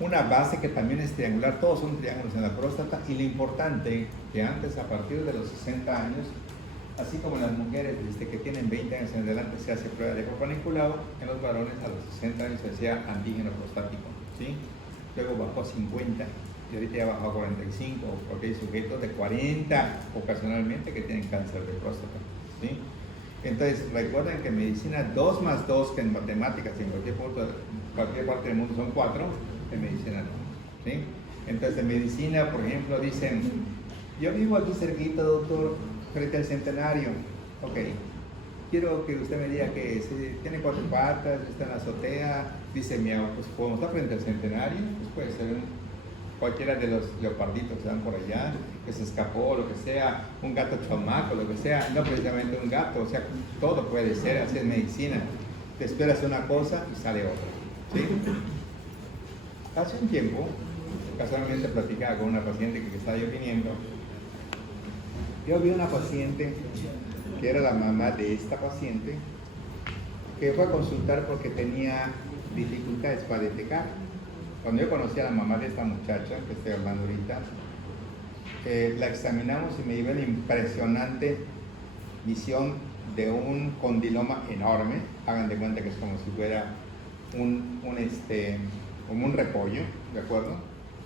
Una base que también es triangular, todos son triángulos en la próstata, y lo importante que antes, a partir de los 60 años, así como en las mujeres, desde que tienen 20 años en adelante, se hace prueba de paniculado, en los varones a los 60 años se hacía antígeno prostático, ¿sí? Luego bajó a 50, y ahorita ya bajó a 45, porque hay sujetos de 40 ocasionalmente que tienen cáncer de próstata, ¿sí? Entonces, recuerden que en medicina 2 más 2, que en matemáticas en cualquier parte del mundo son 4, en medicina no, ¿sí? Entonces, en medicina, por ejemplo, dicen, yo vivo aquí cerquita, doctor, frente al Centenario, ok, quiero que usted me diga que si tiene 4 patas, está en la azotea, dice, miau, pues podemos estar frente al Centenario, pues puede ser cualquiera de los leoparditos que están por allá, que se escapó, lo que sea, un gato chamaco, lo que sea, no precisamente un gato, o sea, todo puede ser, así es medicina. Te esperas una cosa y sale otra, ¿sí? Hace un tiempo, casualmente platicaba con una paciente que estaba yo viniendo. Yo vi una paciente que era la mamá de esta paciente, que fue a consultar porque tenía dificultades para defecar. Cuando yo conocí a la mamá de esta muchacha, que estoy hablando ahorita, la examinamos y me dio una impresionante visión de un condiloma enorme. Hagan de cuenta que es como si fuera como un repollo, ¿de acuerdo?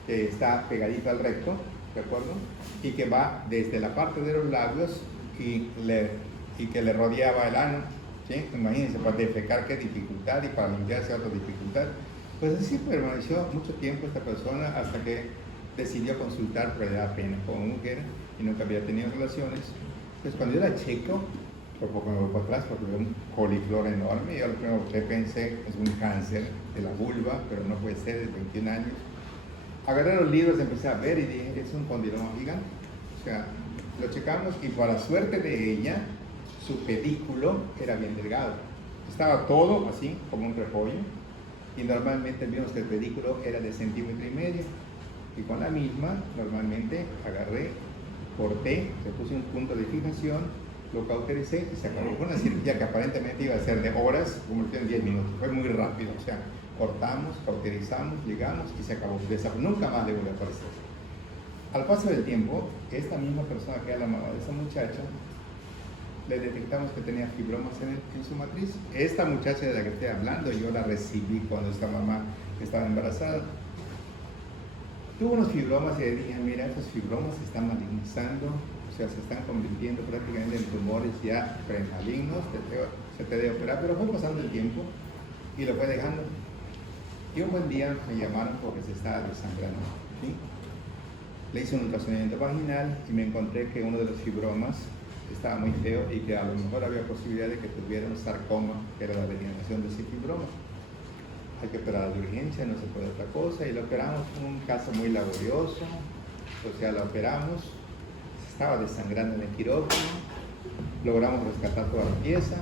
Que está pegadito al recto, ¿de acuerdo? Y que va desde la parte de los labios y que le rodeaba el ano, ¿sí? Imagínense, para defecar qué dificultad y para limpiarse otra dificultad. Pues así permaneció mucho tiempo esta persona hasta que decidió consultar, pero le da pena como mujer y nunca había tenido relaciones. Entonces cuando yo la checo, por poco me voy para atrás porque veo un coliflor enorme, y yo lo primero que pensé es un cáncer de la vulva, pero no puede ser, de 21 años. Agarré los libros, empecé a ver y dije, es un condiloma gigante. O sea, lo checamos y para suerte de ella, su pedículo era bien delgado. Estaba todo así, como un repollo. Y normalmente vimos que el pedículo era de 1,5 centímetros. Y con la misma, normalmente agarré, corté, le puse un punto de fijación, lo cautericé y se acabó. Fue una cirugía que aparentemente iba a ser de horas, convirtió en 10 minutos. Fue muy rápido, o sea, cortamos, cauterizamos, ligamos y se acabó. Nunca más le volvió a aparecer. Al paso del tiempo, esta misma persona que era la mamá de esa muchacha, le detectamos que tenía fibromas en su matriz. Esta muchacha de la que estoy hablando, yo la recibí cuando esta mamá estaba embarazada. Tuvo unos fibromas y le dije, mira, esos fibromas se están malignizando, o sea, se están convirtiendo prácticamente en tumores ya premalignos, se te debe operar, pero fue pasando el tiempo y lo fue dejando. Y un buen día me llamaron porque se estaba desangrando, ¿sí? Le hice un ultrasonido vaginal y me encontré que uno de los fibromas estaba muy feo y que a lo mejor había posibilidad de que tuviera un sarcoma, que era la degeneración de ese fibroma. Hay que operar de urgencia, no se puede otra cosa, y lo operamos. Fue un caso muy laborioso, o sea, lo operamos, estaba desangrando en el quirófano, logramos rescatar toda la pieza,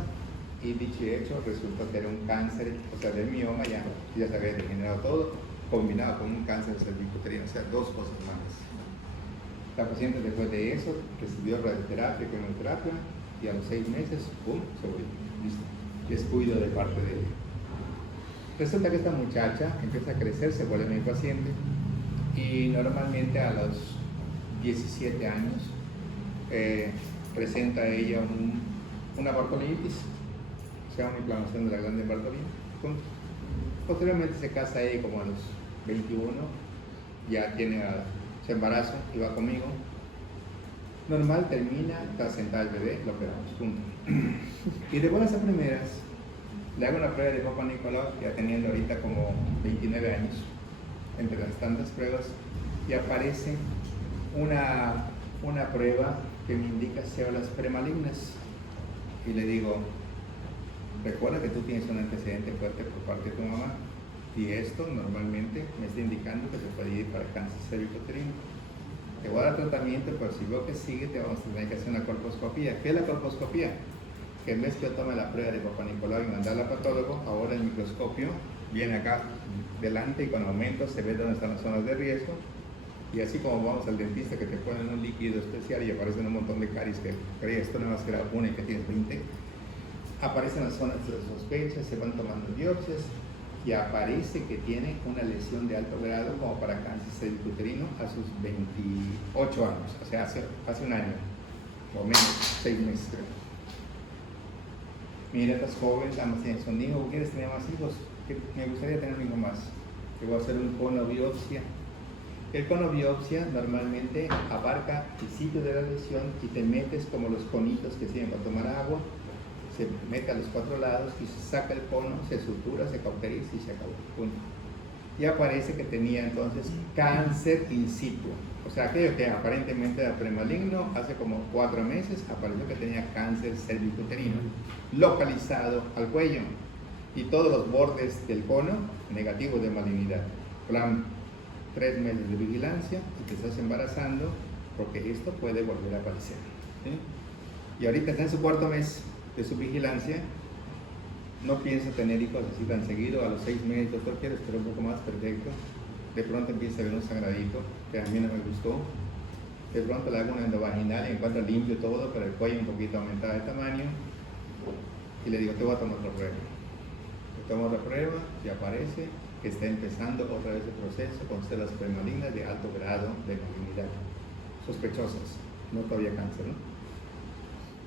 y dicho y hecho, resultó que era un cáncer, o sea, del mioma, ya se había degenerado todo, combinado con un cáncer cervicuterino, o sea, dos cosas más. La paciente después de eso recibió radioterapia, quimioterapia, y a los 6 meses, ¡pum!, se volvió. Listo. Descuido de parte de ella. Resulta que esta muchacha empieza a crecer, se vuelve mi paciente, y normalmente a los 17 años presenta ella una Bartolinitis, o sea, una inflamación de la glande Bartolini. Posteriormente se casa ella como a los 21, ya tiene se embaraza y va conmigo. Normal, termina, está sentada el bebé, lo operamos, punto. Y de buenas a primeras, le hago una prueba de Papa Nicolau, ya teniendo ahorita como 29 años, entre las tantas pruebas, y aparece una prueba que me indica células premalignas. Y le digo, recuerda que tú tienes un antecedente fuerte por parte de tu mamá, y esto normalmente me está indicando que se puede ir para cáncer cervicuterino. Te voy a dar tratamiento, pero si veo que sigue, te vamos a tener que hacer una colposcopía. ¿Qué es la colposcopía? Que en vez que yo tome la prueba de Papa Nicolau y mandarla al patólogo, ahora el microscopio viene acá delante y con aumento se ve dónde están las zonas de riesgo. Y así como vamos al dentista que te ponen un líquido especial y aparecen un montón de caries que crees esto no más que era una y que tienes 20, aparecen las zonas de sospecha, se van tomando biopsias y aparece que tiene una lesión de alto grado como para cáncer cervicuterino a sus 28 años, o sea, hace un año o menos, 6 meses creo. Mira, estás joven, además tienes un hijo, ¿quieres tener más hijos? Que me gustaría tener un hijo más. Te voy a hacer un conobiopsia. El conobiopsia normalmente abarca el sitio de la lesión y te metes como los conitos que sirven para tomar agua, se mete a los 4 lados y se saca el cono, se sutura, se cauteriza y se acabó. Punto. Y aparece que tenía entonces cáncer in situ. O sea, aquello que aparentemente era premaligno, hace como 4 meses apareció que tenía cáncer cervicuterino, localizado al cuello. Y todos los bordes del cono negativos de malignidad. Plan 3 meses de vigilancia y te estás embarazando porque esto puede volver a aparecer. ¿Sí? Y ahorita está en su 4.º mes de su vigilancia, no piensa tener hijos así tan seguido. A los 6 meses, doctor, quiero esperar un poco más, perfecto. De pronto empieza a ver un sangradito, que a mí no me gustó. De pronto le hago una endovaginal y encuentro limpio todo, pero el cuello un poquito aumentado de tamaño. Y le digo, te voy a tomar otra prueba. Le tomo otra prueba y aparece que está empezando otra vez el proceso con células premalignas de alto grado de malignidad, sospechosas, no todavía cáncer, ¿no?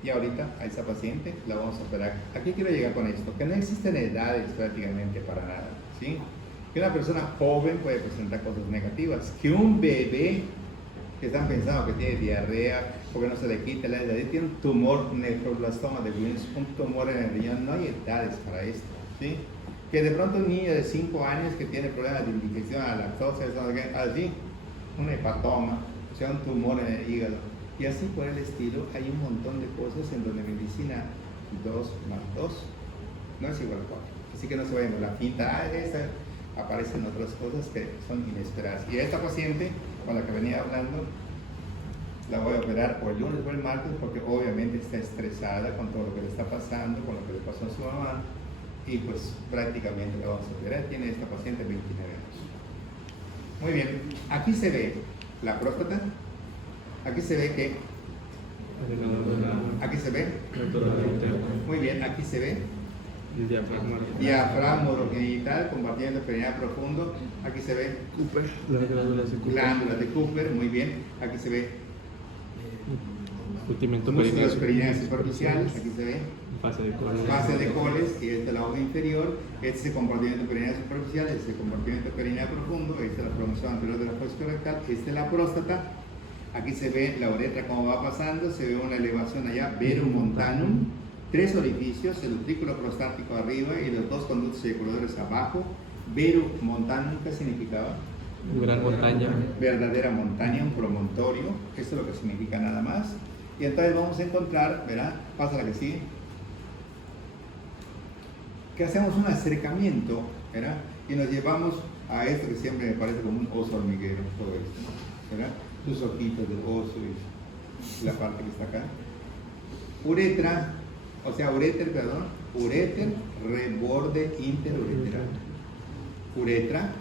Y ahorita a esa paciente la vamos a operar. Aquí quiero llegar con esto, que no existen edades prácticamente para nada, ¿sí? Que una persona joven puede presentar cosas negativas, que un bebé que están pensando que tiene diarrea porque no se le quita la edad, tiene un tumor nefroblastoma de Wilms, un tumor en el riñón, no hay edades para esto, ¿sí? Que de pronto un niño de 5 años que tiene problemas de infección a la lactosa, así, un hepatoma, o sea, un tumor en el hígado. Y así por el estilo, hay un montón de cosas en donde medicina 2 más 2 no es igual a 4. Así que no se vayan con la pinta, aparecen otras cosas que son inesperadas. Y a esta paciente, con la que venía hablando, la voy a operar o el lunes o el martes, porque obviamente está estresada con todo lo que le está pasando, con lo que le pasó a su mamá, y pues prácticamente la vamos a operar. Tiene esta paciente 29 años. Muy bien, aquí se ve la próstata. Aquí se ve que, aquí se ve, muy bien, aquí se ve diafragma urogenital compartiendo perineal profundo, aquí se ve glándulas de Cooper, muy bien, aquí se ve músculos perineales superficiales, aquí se ve fase de Coles, y este es el lado inferior, este es el compartimento perineal superficial, este es el compartimento perineal profundo, esta es la promoción anterior de la fosa rectal, esta es la próstata. Aquí se ve la uretra como va pasando, se ve una elevación allá, verum montanum, 3 orificios, el utrículo prostático arriba y los 2 conductos eyaculadores abajo. Verum montanum, ¿qué significaba? Gran montaña. Verdadera montaña, un promontorio, esto es lo que significa nada más. Y entonces vamos a encontrar, ¿verdad? Pasa la que sigue. Que hacemos un acercamiento, ¿verdad? Y nos llevamos a esto que siempre me parece como un oso hormiguero, todo esto, ¿verdad? Sus ojitos de oso y la parte que está acá. Uretra, o sea, uréter, perdón, uréter, reborde interureteral. Uretra,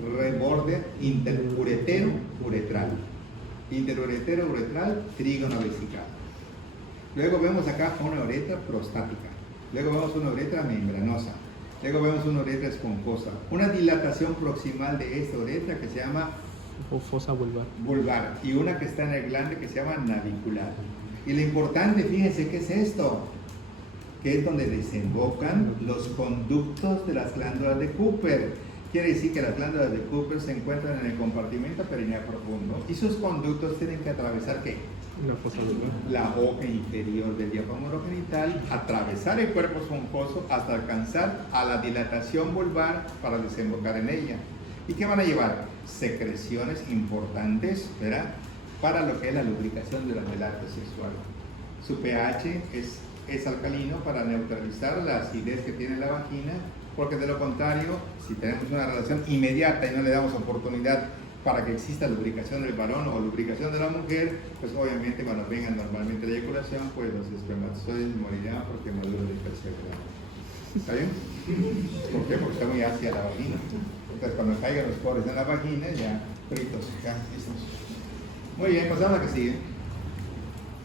reborde interuretero, uretral. Interuretero, uretral, trígono vesical. Luego vemos acá una uretra prostática. Luego vemos una uretra membranosa. Luego vemos una uretra esponjosa. Una dilatación proximal de esta uretra que se llama O fosa vulvar. vulvar. Y una que está en el glande que se llama navicular. Y lo importante, fíjense, ¿qué es esto? Que es donde desembocan los conductos de las glándulas de Cooper. Quiere decir que las glándulas de Cooper se encuentran en el compartimento perineal profundo y sus conductos tienen que atravesar ¿qué? La fosa vulvar. La boca inferior del diafragma urogenital, atravesar el cuerpo esponjoso hasta alcanzar a la dilatación vulvar para desembocar en ella. ¿Y qué van a llevar? Secreciones importantes, ¿verdad? Para lo que es la lubricación del acto sexual. Su pH es alcalino para neutralizar la acidez que tiene la vagina, porque de lo contrario, si tenemos una relación inmediata y no le damos oportunidad para que exista lubricación del varón o lubricación de la mujer, pues obviamente cuando venga normalmente la eyaculación, pues los espermatozoides morirán porque maduro de perseverancia. ¿Está bien? ¿Por qué? Porque está muy hacia la vagina. Entonces cuando caigan los poros en la vagina, ya fritos, ya listos. Muy bien, pasamos a la que sigue.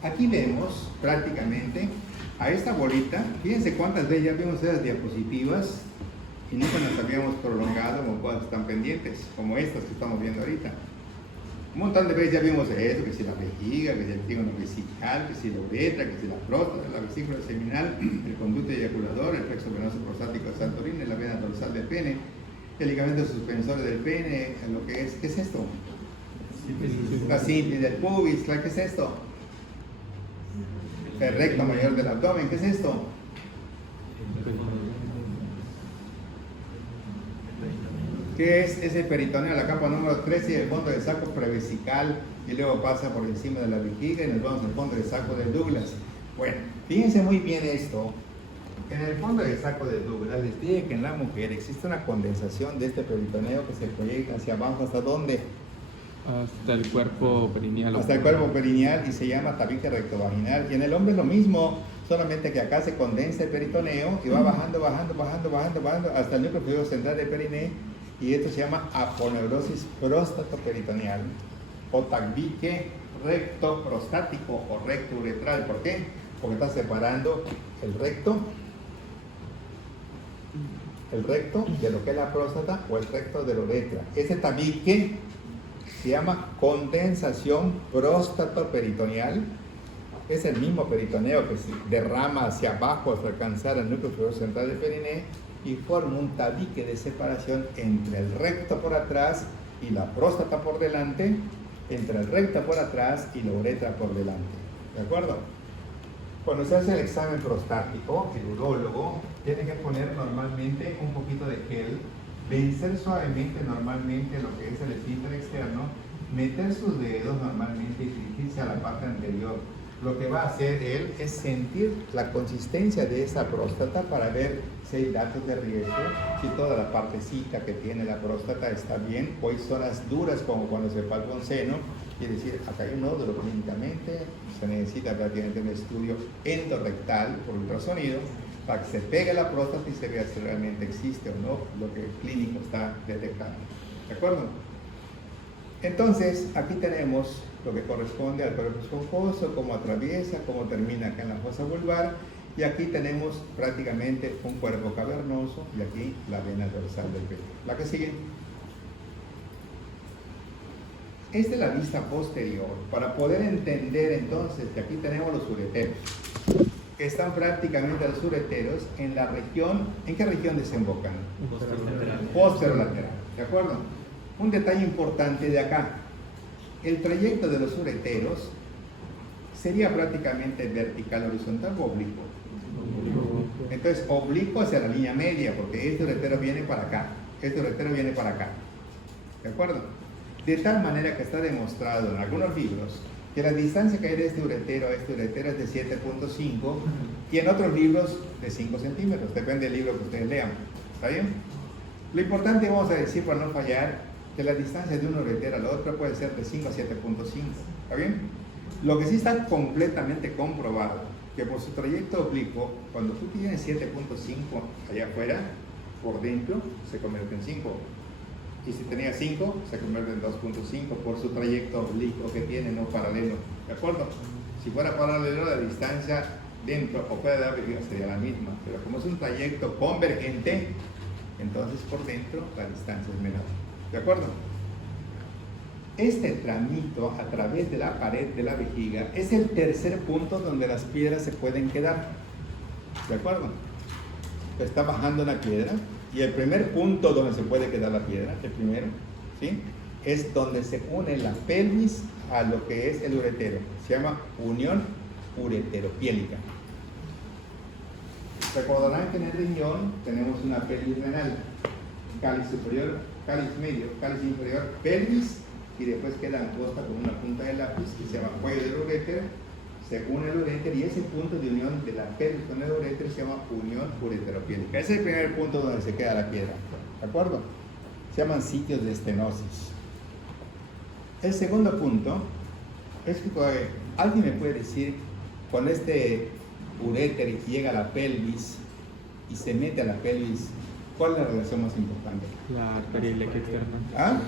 Aquí vemos prácticamente a esta bolita. Fíjense cuántas veces ya vimos esas diapositivas y nunca nos habíamos prolongado como cosas están pendientes, como estas que estamos viendo ahorita. Un montón de veces ya vimos eso, que si la vejiga, que si el trígono vesical, que si la uretra, que si la próstata, la vesícula seminal, el conducto eyaculador, el plexo venoso prostático de Santorini, la vena dorsal del pene, el ligamento suspensor del pene, lo que es, ¿qué es esto? La síntesis del pubis, ¿qué es esto? El recto mayor del abdomen, ¿qué es esto? ¿Qué es ese peritoneo? La capa número 13 y el fondo del saco prevesical y luego pasa por encima de la vejiga y nos vamos al fondo del saco de Douglas. Bueno, fíjense muy bien esto. En el fondo del saco de Douglas les dije que en la mujer existe una condensación de este peritoneo que se proyecta hacia abajo. ¿Hasta dónde? Hasta el cuerpo perineal. Hasta el cuerpo perineal y se llama tabique rectovaginal. Y en el hombre es lo mismo, solamente que acá se condensa el peritoneo y va bajando hasta el núcleo inferior central del periné. Y esto se llama aponeurosis próstato-peritoneal o tabique recto prostático o recto uretral. ¿Por qué? Porque está separando el recto de lo que es la próstata o el recto de la uretra. Ese tabique se llama condensación próstato-peritoneal. Es el mismo peritoneo que se derrama hacia abajo hasta alcanzar el núcleo inferior central del periné y forma un tabique de separación entre el recto por atrás y la próstata por delante, entre el recto por atrás y la uretra por delante. ¿De acuerdo? Cuando se hace el examen prostático, el urólogo tiene que poner normalmente un poquito de gel, vencer suavemente normalmente lo que es el esfínter externo, meter sus dedos normalmente y dirigirse a la parte anterior. Lo que va a hacer él es sentir la consistencia de esa próstata para ver si hay datos de riesgo, si toda la partecita que tiene la próstata está bien, o hay zonas duras como cuando se palpa un seno, quiere decir, acá hay un nódulo clínicamente, se necesita prácticamente un estudio endorrectal por ultrasonido para que se pegue la próstata y se vea si realmente existe o no lo que el clínico está detectando. ¿De acuerdo? Entonces, aquí tenemos lo que corresponde al cuerpo esponjoso, cómo atraviesa, cómo termina acá en la fosa vulvar, y aquí tenemos prácticamente un cuerpo cavernoso y aquí la vena dorsal del pene. La que sigue. Esta es la vista posterior, para poder entender entonces que aquí tenemos los ureteros. Están prácticamente los ureteros en la región, ¿en qué región desembocan? Posterolateral, ¿de acuerdo? Un detalle importante de acá. el trayecto de los ureteros sería prácticamente vertical, horizontal o oblicuo. Entonces, oblicuo hacia la línea media, porque este uretero viene para acá, este uretero viene para acá. ¿De acuerdo? De tal manera que está demostrado en algunos libros que la distancia que hay de este uretero a este uretero es de 7.5 y en otros libros de 5 centímetros, depende del libro que ustedes lean. ¿Está bien? Lo importante, vamos a decir para no fallar, que la distancia de un uretero a la otra puede ser de 5 a 7.5. ¿Está bien? Lo que sí está completamente comprobado, que por su trayecto oblicuo, cuando tú tienes 7.5 allá afuera, por dentro se convierte en 5. Y si tenía 5, se convierte en 2.5 por su trayecto oblicuo que tiene, no paralelo. ¿De acuerdo? Si fuera paralelo, la distancia dentro o fuera de la vejiga sería la misma. Pero como es un trayecto convergente, entonces por dentro la distancia es menor. ¿De acuerdo? Este tramito a través de la pared de la vejiga es el tercer punto donde las piedras se pueden quedar. ¿De acuerdo? Está bajando una piedra. Y el primer punto donde se puede quedar la piedra, el primero, ¿sí?, es donde se une la pelvis a lo que es el uretero. Se llama unión ureteropiélica. Recordarán que en el riñón tenemos una pelvis renal, cáliz superior, cáliz medio, cáliz inferior, pelvis, y después queda angosta con una punta de lápiz que se llama cuello del urétero. Se une el urétero y ese punto de unión de la pelvis con el urétero se llama unión ureteropiélica. Ese es el primer punto donde se queda la piedra. ¿De acuerdo? Se llaman sitios de estenosis. El segundo punto es que alguien me puede decir, cuando este urétero llega a la pelvis y se mete a la pelvis, ¿cuál es la relación más importante? La arteria ilíaca externa. ¿Ah?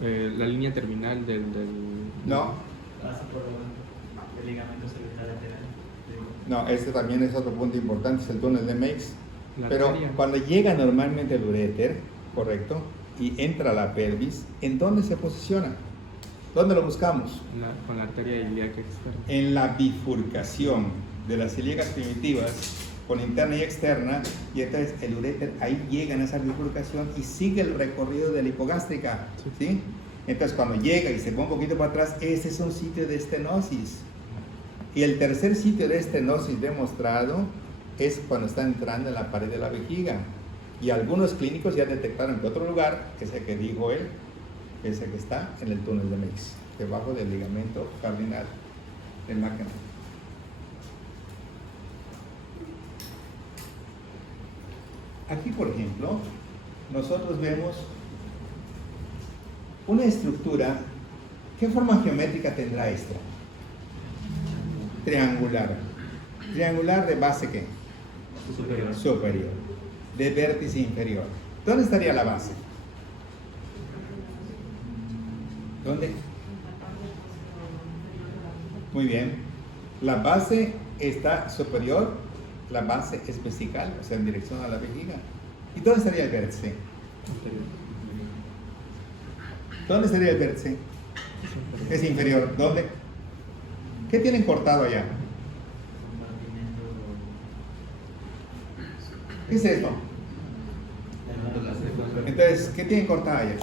La línea terminal del... No. Pasa por el ligamento cervical lateral. No, este también es otro punto importante, es el túnel de Meigs. La Pero arteria. cuando llega normalmente el uréter, correcto, y entra a la pelvis, ¿en dónde se posiciona? ¿Dónde lo buscamos? Con la arteria ilíaca externa. En la bifurcación de las ilíacas primitivas con interna y externa, y entonces el uréter ahí llega en esa bifurcación y sigue el recorrido de la hipogástrica, ¿sí? Entonces cuando llega y se va un poquito para atrás, ese es un sitio de estenosis. Y el tercer sitio de estenosis demostrado es cuando está entrando en la pared de la vejiga. Y algunos clínicos ya detectaron que otro lugar, que es el que dijo él, es el que está en el túnel de Meigs, debajo del ligamento cardinal del máquina. Aquí, por ejemplo, nosotros vemos una estructura. ¿Qué forma geométrica tendrá esta? Triangular. Triangular de base, ¿qué? Superior. Superior. De vértice inferior. ¿Dónde estaría la base? ¿Dónde? Muy bien. La base está superior, la base es vesical, o sea, en dirección a la vejiga. ¿Y dónde estaría el vértice? Anterior. ¿Dónde estaría el vértice? Es inferior. ¿Dónde? ¿Qué tienen cortado allá? ¿Qué es esto? Entonces, ¿qué tienen cortado allá?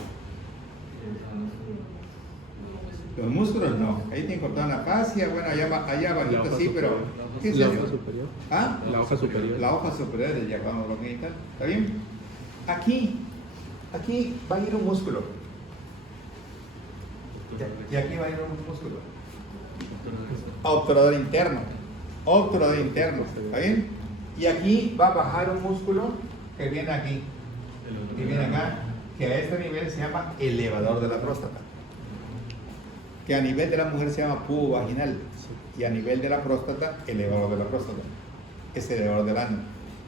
Los músculos no. Ahí tienen cortada la fascia, bueno, allá La abajito hoja sí, pero superior. ¿qué es La eso? hoja superior. ¿Ah? La hoja superior. La hoja superior del diafragma bronquial. ¿Está bien? Aquí va a ir un músculo. Y aquí va a ir un músculo. Obturador interno. Obturador interno. ¿Está bien? Y aquí va a bajar un músculo que viene aquí. Que viene acá. Que a este nivel se llama elevador de la próstata. Que a nivel de la mujer se llama pubo vaginal. Y a nivel de la próstata, elevador de la próstata. Es el elevador del ano.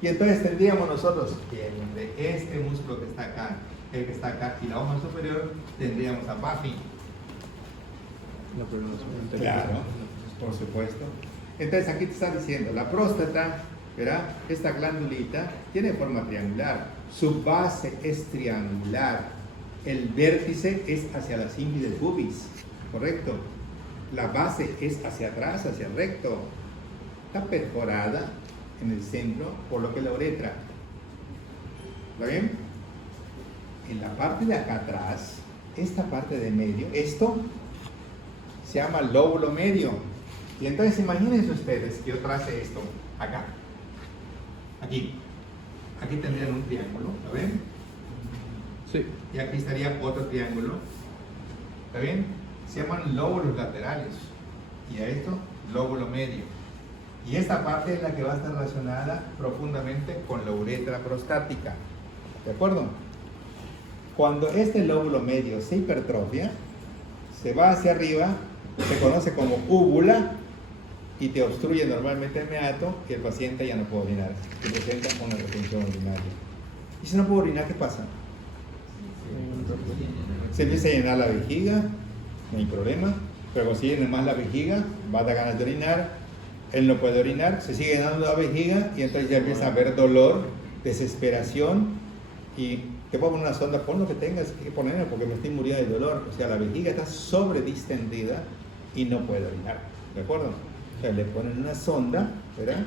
Y entonces tendríamos nosotros que de este músculo que está acá, el que está acá y la hoja superior, tendríamos a Buffy. La prolongación anterior. Claro, por supuesto. Entonces aquí te está diciendo, la próstata, ¿verdad? Esta glandulita tiene forma triangular. Su base es triangular. El vértice es hacia la simbi del pubis, ¿correcto? La base es hacia atrás, hacia el recto. Está perforada en el centro por lo que es la uretra. ¿Está bien? En la parte de acá atrás, esta parte de medio, esto se llama lóbulo medio. Y entonces imagínense ustedes que yo trace esto acá, aquí tendrían un triángulo, ¿lo ven? Sí. Y aquí estaría otro triángulo, ¿está bien? Se llaman lóbulos laterales, y a esto lóbulo medio. Y esta parte es la que va a estar relacionada profundamente con la uretra prostática, ¿de acuerdo? Cuando este lóbulo medio se hipertrofia, se va hacia arriba, se conoce como úvula, y te obstruye normalmente el meato, y el paciente ya no puede orinar, y presenta una retención urinaria. Y si no puede orinar, ¿qué pasa? Se empieza a llenar la vejiga, no hay problema, pero si llena más la vejiga, va a dar ganas de orinar, él no puede orinar, se sigue llenando la vejiga, y entonces ya empieza a haber dolor, desesperación, y te puedo poner una sonda, pon lo que tengas que poner porque me estoy muriendo de dolor. O sea, la vejiga está sobredistendida y no puede orinar, ¿de acuerdo? O sea, le ponen una sonda, ¿verdad?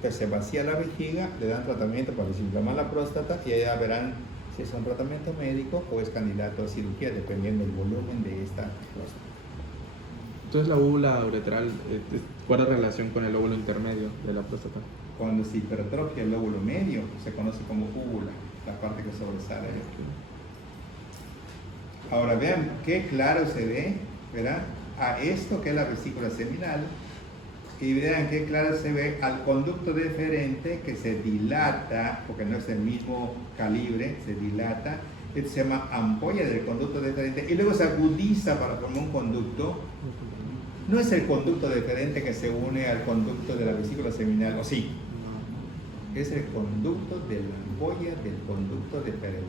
Que se vacía la vejiga, le dan tratamiento para desinflamar la próstata y ya verán si es un tratamiento médico o es candidato a cirugía, dependiendo del volumen de esta próstata. Entonces la úvula uretral guarda relación con el lóbulo intermedio de la próstata. Cuando se hipertrofia el lóbulo medio, se conoce como úvula, la parte que sobresale. Ahora vean qué claro se ve, ¿verdad? A esto que es la vesícula seminal, y vean qué claro se ve al conducto deferente que se dilata, porque no es el mismo calibre, se dilata. Esto se llama ampolla del conducto deferente y luego se agudiza para formar un conducto. No es el conducto deferente que se une al conducto de la vesícula seminal, ¿o sí? Es el conducto de la ampolla del conducto deferente.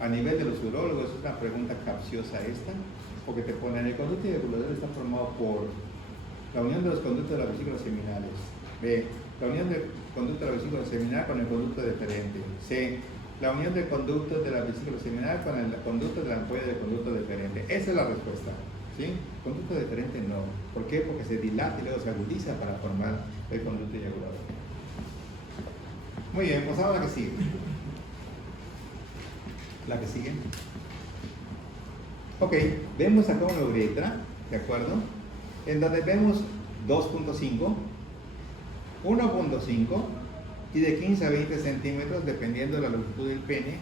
A nivel de los urólogos es una pregunta capciosa esta, porque te ponen el conducto eyaculador está formado por la unión de los conductos de las vesículas seminales. B. La unión del conducto de la vesícula seminal con el conducto deferente. C. La unión del conducto de la vesícula seminal con el conducto de la ampolla del conducto deferente. Esa es la respuesta. ¿Sí? Conducto deferente no. ¿Por qué? Porque se dilata y luego se agudiza para formar el conducto eyaculador. Muy bien, pasamos a la que sigue. La que sigue. Ok, vemos acá una uretra, ¿de acuerdo? En donde vemos 2.5, 1.5 y de 15 a 20 centímetros, dependiendo de la longitud del pene,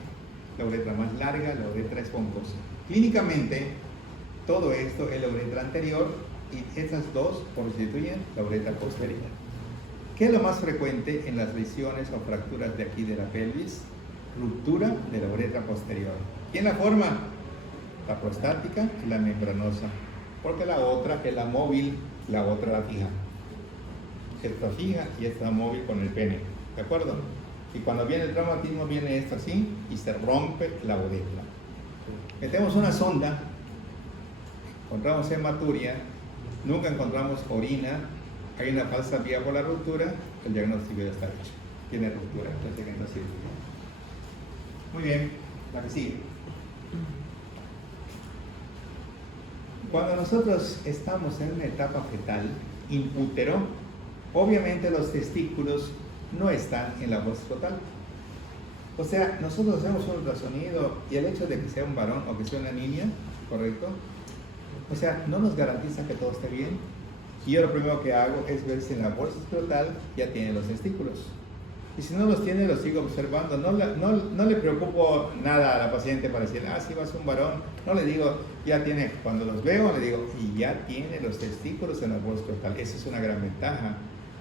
la uretra más larga, la uretra esponjosa. Clínicamente, todo esto es la uretra anterior y estas dos constituyen la uretra posterior. ¿Qué es lo más frecuente en las lesiones o fracturas de aquí de la pelvis? Ruptura de la uretra posterior. ¿Quién la forma? La prostática y la membranosa. Porque la otra es la móvil, la otra la fija. Esta fija y esta móvil con el pene. ¿De acuerdo? Y cuando viene el traumatismo viene esto así y se rompe la uretra. Metemos una sonda, encontramos hematuria, nunca encontramos orina, hay una falsa vía por la ruptura, el diagnóstico ya está hecho. Tiene ruptura, entonces hay que hacer cirugía. Muy bien, la que sigue. Cuando nosotros estamos en una etapa fetal, in útero, obviamente los testículos no están en la voz total. O sea, nosotros hacemos un ultrasonido y el hecho de que sea un varón o que sea una niña, ¿correcto? O sea, no nos garantiza que todo esté bien. Y yo lo primero que hago es ver si en la bolsa escrotal ya tiene los testículos. Y si no los tiene, los sigo observando. No le preocupo nada a la paciente para decir, sí, va a ser un varón. No le digo, ya tiene. Cuando los veo, le digo, y ya tiene los testículos en la bolsa escrotal. Esa es una gran ventaja,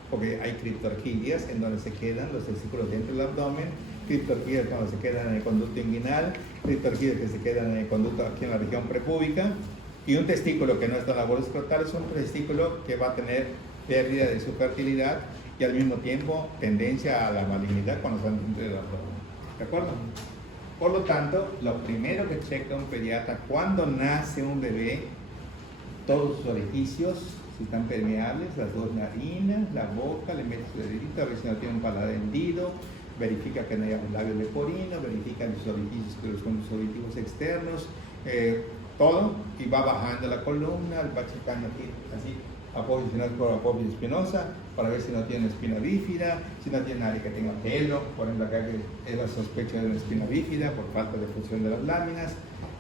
porque hay criptorquídeas en donde se quedan los testículos dentro del abdomen, criptorquídeas cuando se quedan en el conducto inguinal, criptorquídeas que se quedan en el conducto aquí en la región prepúbica. Y un testículo que no está en la bolsa escrotal es un testículo que va a tener pérdida de su fertilidad y al mismo tiempo tendencia a la malignidad cuando están dentro del abdomen. ¿De acuerdo? Por lo tanto, lo primero que checa un pediatra cuando nace un bebé, todos sus orificios, si están permeables, las dos narinas, la boca, le mete su dedito a ver si no tiene un paladar hendido, verifica que no haya un labio leporino, verifica los orificios que son los orificios externos, todo, y va bajando la columna, va checando aquí, así, apófisis por apófisis espinosa, para ver si no tiene espina bífida, si no tiene nadie que tenga pelo, por ejemplo acá que es la sospecha de una espina bífida por falta de fusión de las láminas.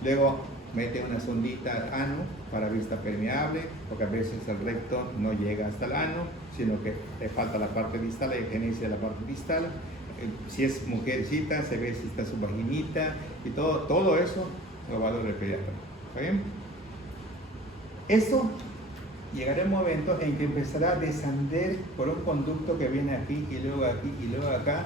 Luego mete una sondita al ano para vista permeable, porque a veces el recto no llega hasta el ano, sino que le falta la parte distal, la higieniza de la parte distal. Si es mujercita, se ve si está su vaginita y todo eso lo va a ver el pediatra. ¿Está bien? Esto llegará un momento en que empezará a descender por un conducto que viene aquí y luego aquí y luego acá,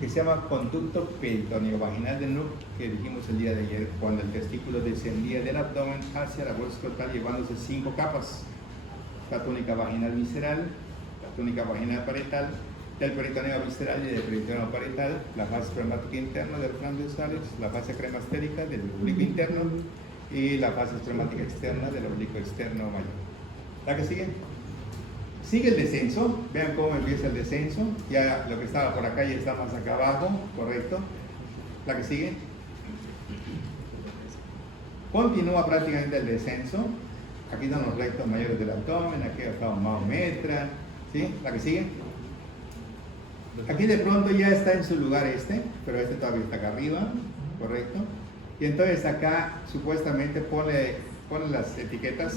que se llama conducto peritoneo vaginal del núcleo, que dijimos el día de ayer, cuando el testículo descendía del abdomen hacia la bolsa escrotal llevándose 5 capas: la túnica vaginal visceral, la túnica vaginal parietal, del peritoneo visceral y del peritoneo parietal, la fase espermática interna de los transversales, la fase cremastérica del oblicuo interno y la fase espermática externa del oblicuo externo mayor. ¿La que sigue? Sigue el descenso, vean cómo empieza el descenso, ya lo que estaba por acá ya está más acá abajo, correcto. La que sigue. Continúa prácticamente el descenso, aquí están los rectos mayores del abdomen, aquí está un maometra, ¿sí? La que sigue. Aquí de pronto ya está en su lugar pero todavía está acá arriba, correcto. Y entonces acá supuestamente pone las etiquetas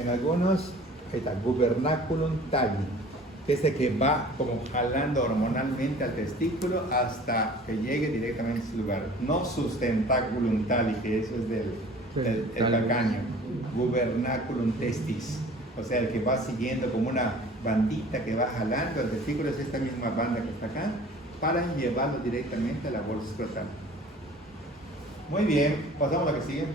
en algunos. Ahí está, gubernaculum tali, que va como jalando hormonalmente al testículo hasta que llegue directamente a su lugar. No sustentaculum tali, que eso es del calcáneo. Gubernaculum testis, o sea, el que va siguiendo como una bandita que va jalando el testículo, es esta misma banda que está acá, para llevarlo directamente a la bolsa escrotal. Muy bien, pasamos a la que sigue.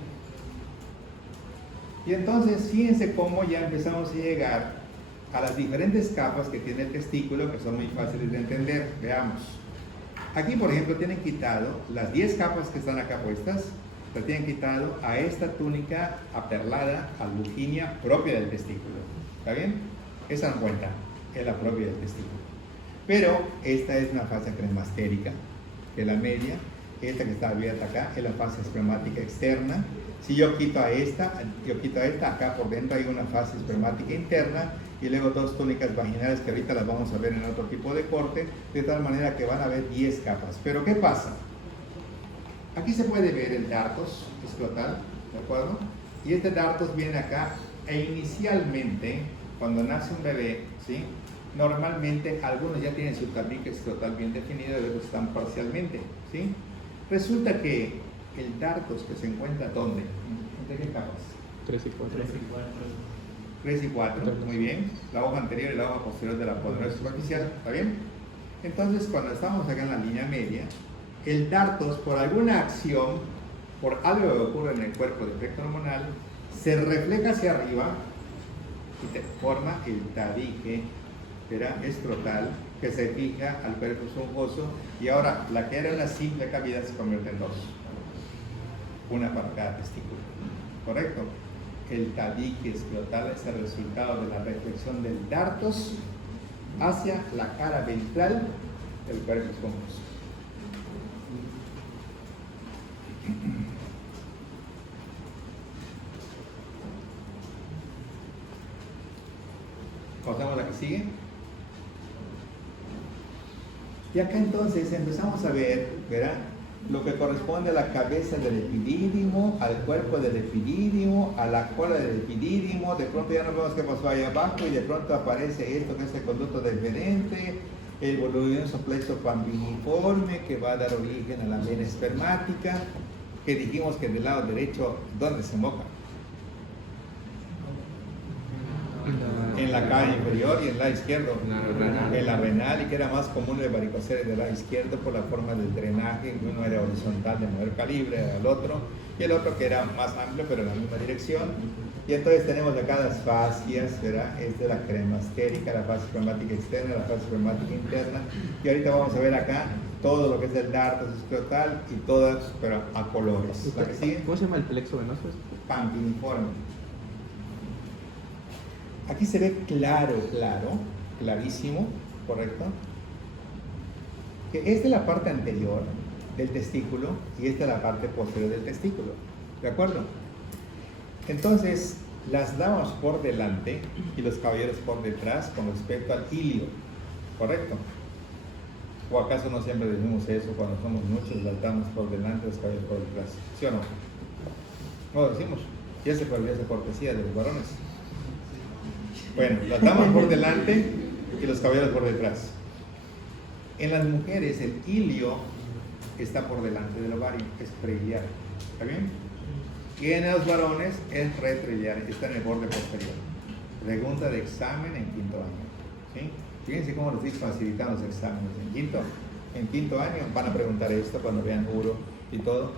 Y entonces fíjense cómo ya empezamos a llegar a las diferentes capas que tiene el testículo, que son muy fáciles de entender. Veamos. Aquí, por ejemplo, tienen quitado las 10 capas que están acá puestas, le tienen quitado a esta túnica aperlada, albuginia, propia del testículo. ¿Está bien? Esa no cuenta, es la propia del testículo. Pero esta es una fase cremastérica, que es la media. Esta que está abierta acá es la fase espermática externa. Si yo quito a esta, acá por dentro hay una fase espermática interna y luego 2 túnicas vaginales que ahorita las vamos a ver en otro tipo de corte, de tal manera que van a haber 10 capas. Pero ¿qué pasa? Aquí se puede ver el dartos escrotal, ¿de acuerdo? Y este dartos viene acá e inicialmente, cuando nace un bebé, ¿sí? Normalmente algunos ya tienen su tabique escrotal bien definido y otros están parcialmente, ¿sí? Resulta que el dartos que se encuentra ¿dónde? ¿Entre qué capas? 3 y 4. 3 y 4, muy bien. La hoja anterior y la hoja posterior de la poderosa superficial, ¿está bien? Entonces, cuando estamos acá en la línea media, el dartos, por alguna acción, por algo que ocurre en el cuerpo de efecto hormonal, se refleja hacia arriba y te forma el tabique escrotal que se fija al cuerpo esponjoso, y ahora la que era una simple cavidad se convierte en 2, una para cada testículo, ¿correcto? El tabique escrotal es el resultado de la reflexión del dartos hacia la cara ventral del cuerpo esponjoso. Pasamos a la que sigue. Y acá entonces empezamos a ver, ¿verdad?, lo que corresponde a la cabeza del epidídimo, al cuerpo del epidídimo, a la cola del epidídimo. De pronto ya no vemos qué pasó ahí abajo y de pronto aparece esto que es el conducto deferente, el voluminoso plexo pampiniforme que va a dar origen a la vena espermática, que dijimos que del lado derecho, ¿dónde se moca? En la cara inferior, y en el lado izquierdo en la renal, y que era más común el varicocele del lado izquierdo por la forma del drenaje. Uno era horizontal de mayor calibre al otro, y el otro que era más amplio pero en la misma dirección. Y entonces tenemos acá las fascias, ¿verdad? Esta es la cremastérica, la fase espermática externa, la fase espermática interna, y ahorita vamos a ver acá todo lo que es el dartos escrotal y todas, pero a colores. ¿La que sigue? ¿Cómo se llama el plexo venoso? Pampiniforme. Aquí se ve clarísimo, ¿correcto? Que esta es la parte anterior del testículo y esta es la parte posterior del testículo, ¿de acuerdo? Entonces, las damas por delante y los caballeros por detrás con respecto al ilio, ¿correcto? ¿O acaso no siempre decimos eso cuando somos muchos, las damas por delante y los caballeros por detrás? ¿Sí o no? No lo decimos. Ya se podría hacer cortesía de los varones. Bueno, las damas por delante y los caballeros por detrás. En las mujeres el hilio está por delante del ovario, es preiliar. ¿Está bien? Y en los varones es retroiliar, está en el borde posterior. Pregunta de examen en quinto año. ¿Sí? Fíjense cómo los facilitan los exámenes. En quinto año van a preguntar esto cuando vean uro y todo.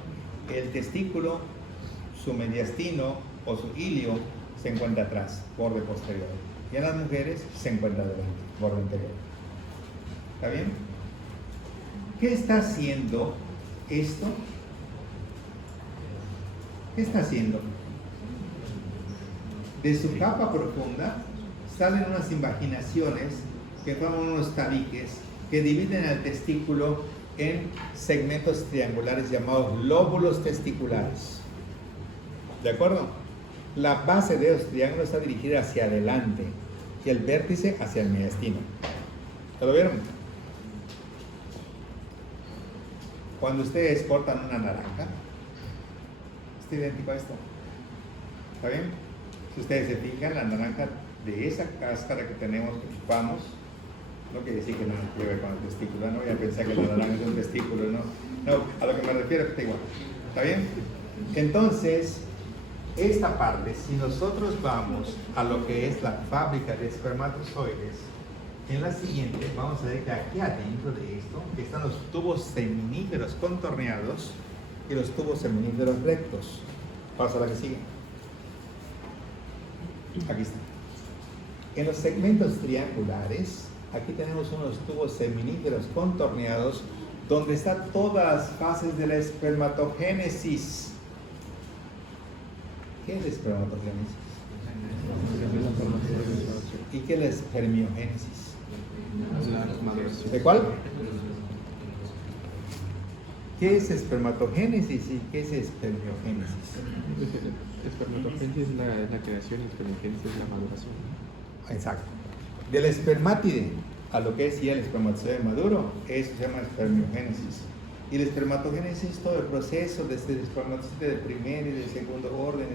El testículo, su mediastino o su hilio se encuentra atrás, borde posterior. Y en las mujeres se encuentra delante, borde interior. ¿Está bien? ¿Qué está haciendo esto? ¿Qué está haciendo? De su capa profunda salen unas invaginaciones que forman unos tabiques que dividen el testículo en segmentos triangulares llamados lóbulos testiculares. ¿De acuerdo? La base de los triángulos está dirigida hacia adelante y el vértice hacia el mediastino. ¿Ya lo vieron? Cuando ustedes cortan una naranja, está idéntico a esto. ¿Está bien? Si ustedes se fijan, la naranja de esa cáscara que tenemos, que chupamos, no quiere decir que no se lleve con el testículo, no voy a pensar que la naranja es un testículo, no, a lo que me refiero está igual. ¿Está bien? Entonces, esta parte, si nosotros vamos a lo que es la fábrica de espermatozoides, en la siguiente vamos a ver que aquí adentro de esto están los tubos seminíferos contorneados y los tubos seminíferos rectos. Pasa a la que sigue. Aquí está. En los segmentos triangulares, aquí tenemos unos tubos seminíferos contorneados donde están todas las fases de la espermatogénesis. ¿Qué es la espermatogénesis? ¿Y qué es la espermiogénesis? ¿De cuál? ¿Qué es espermatogénesis y qué es espermiogénesis? Espermatogénesis es la creación y espermiogénesis es la maduración. Exacto. Del espermátide a lo que es ya el espermatozoide maduro, eso se llama espermiogénesis. Y la espermatogénesis es todo el proceso desde el espermatozoide de primer y de segundo orden,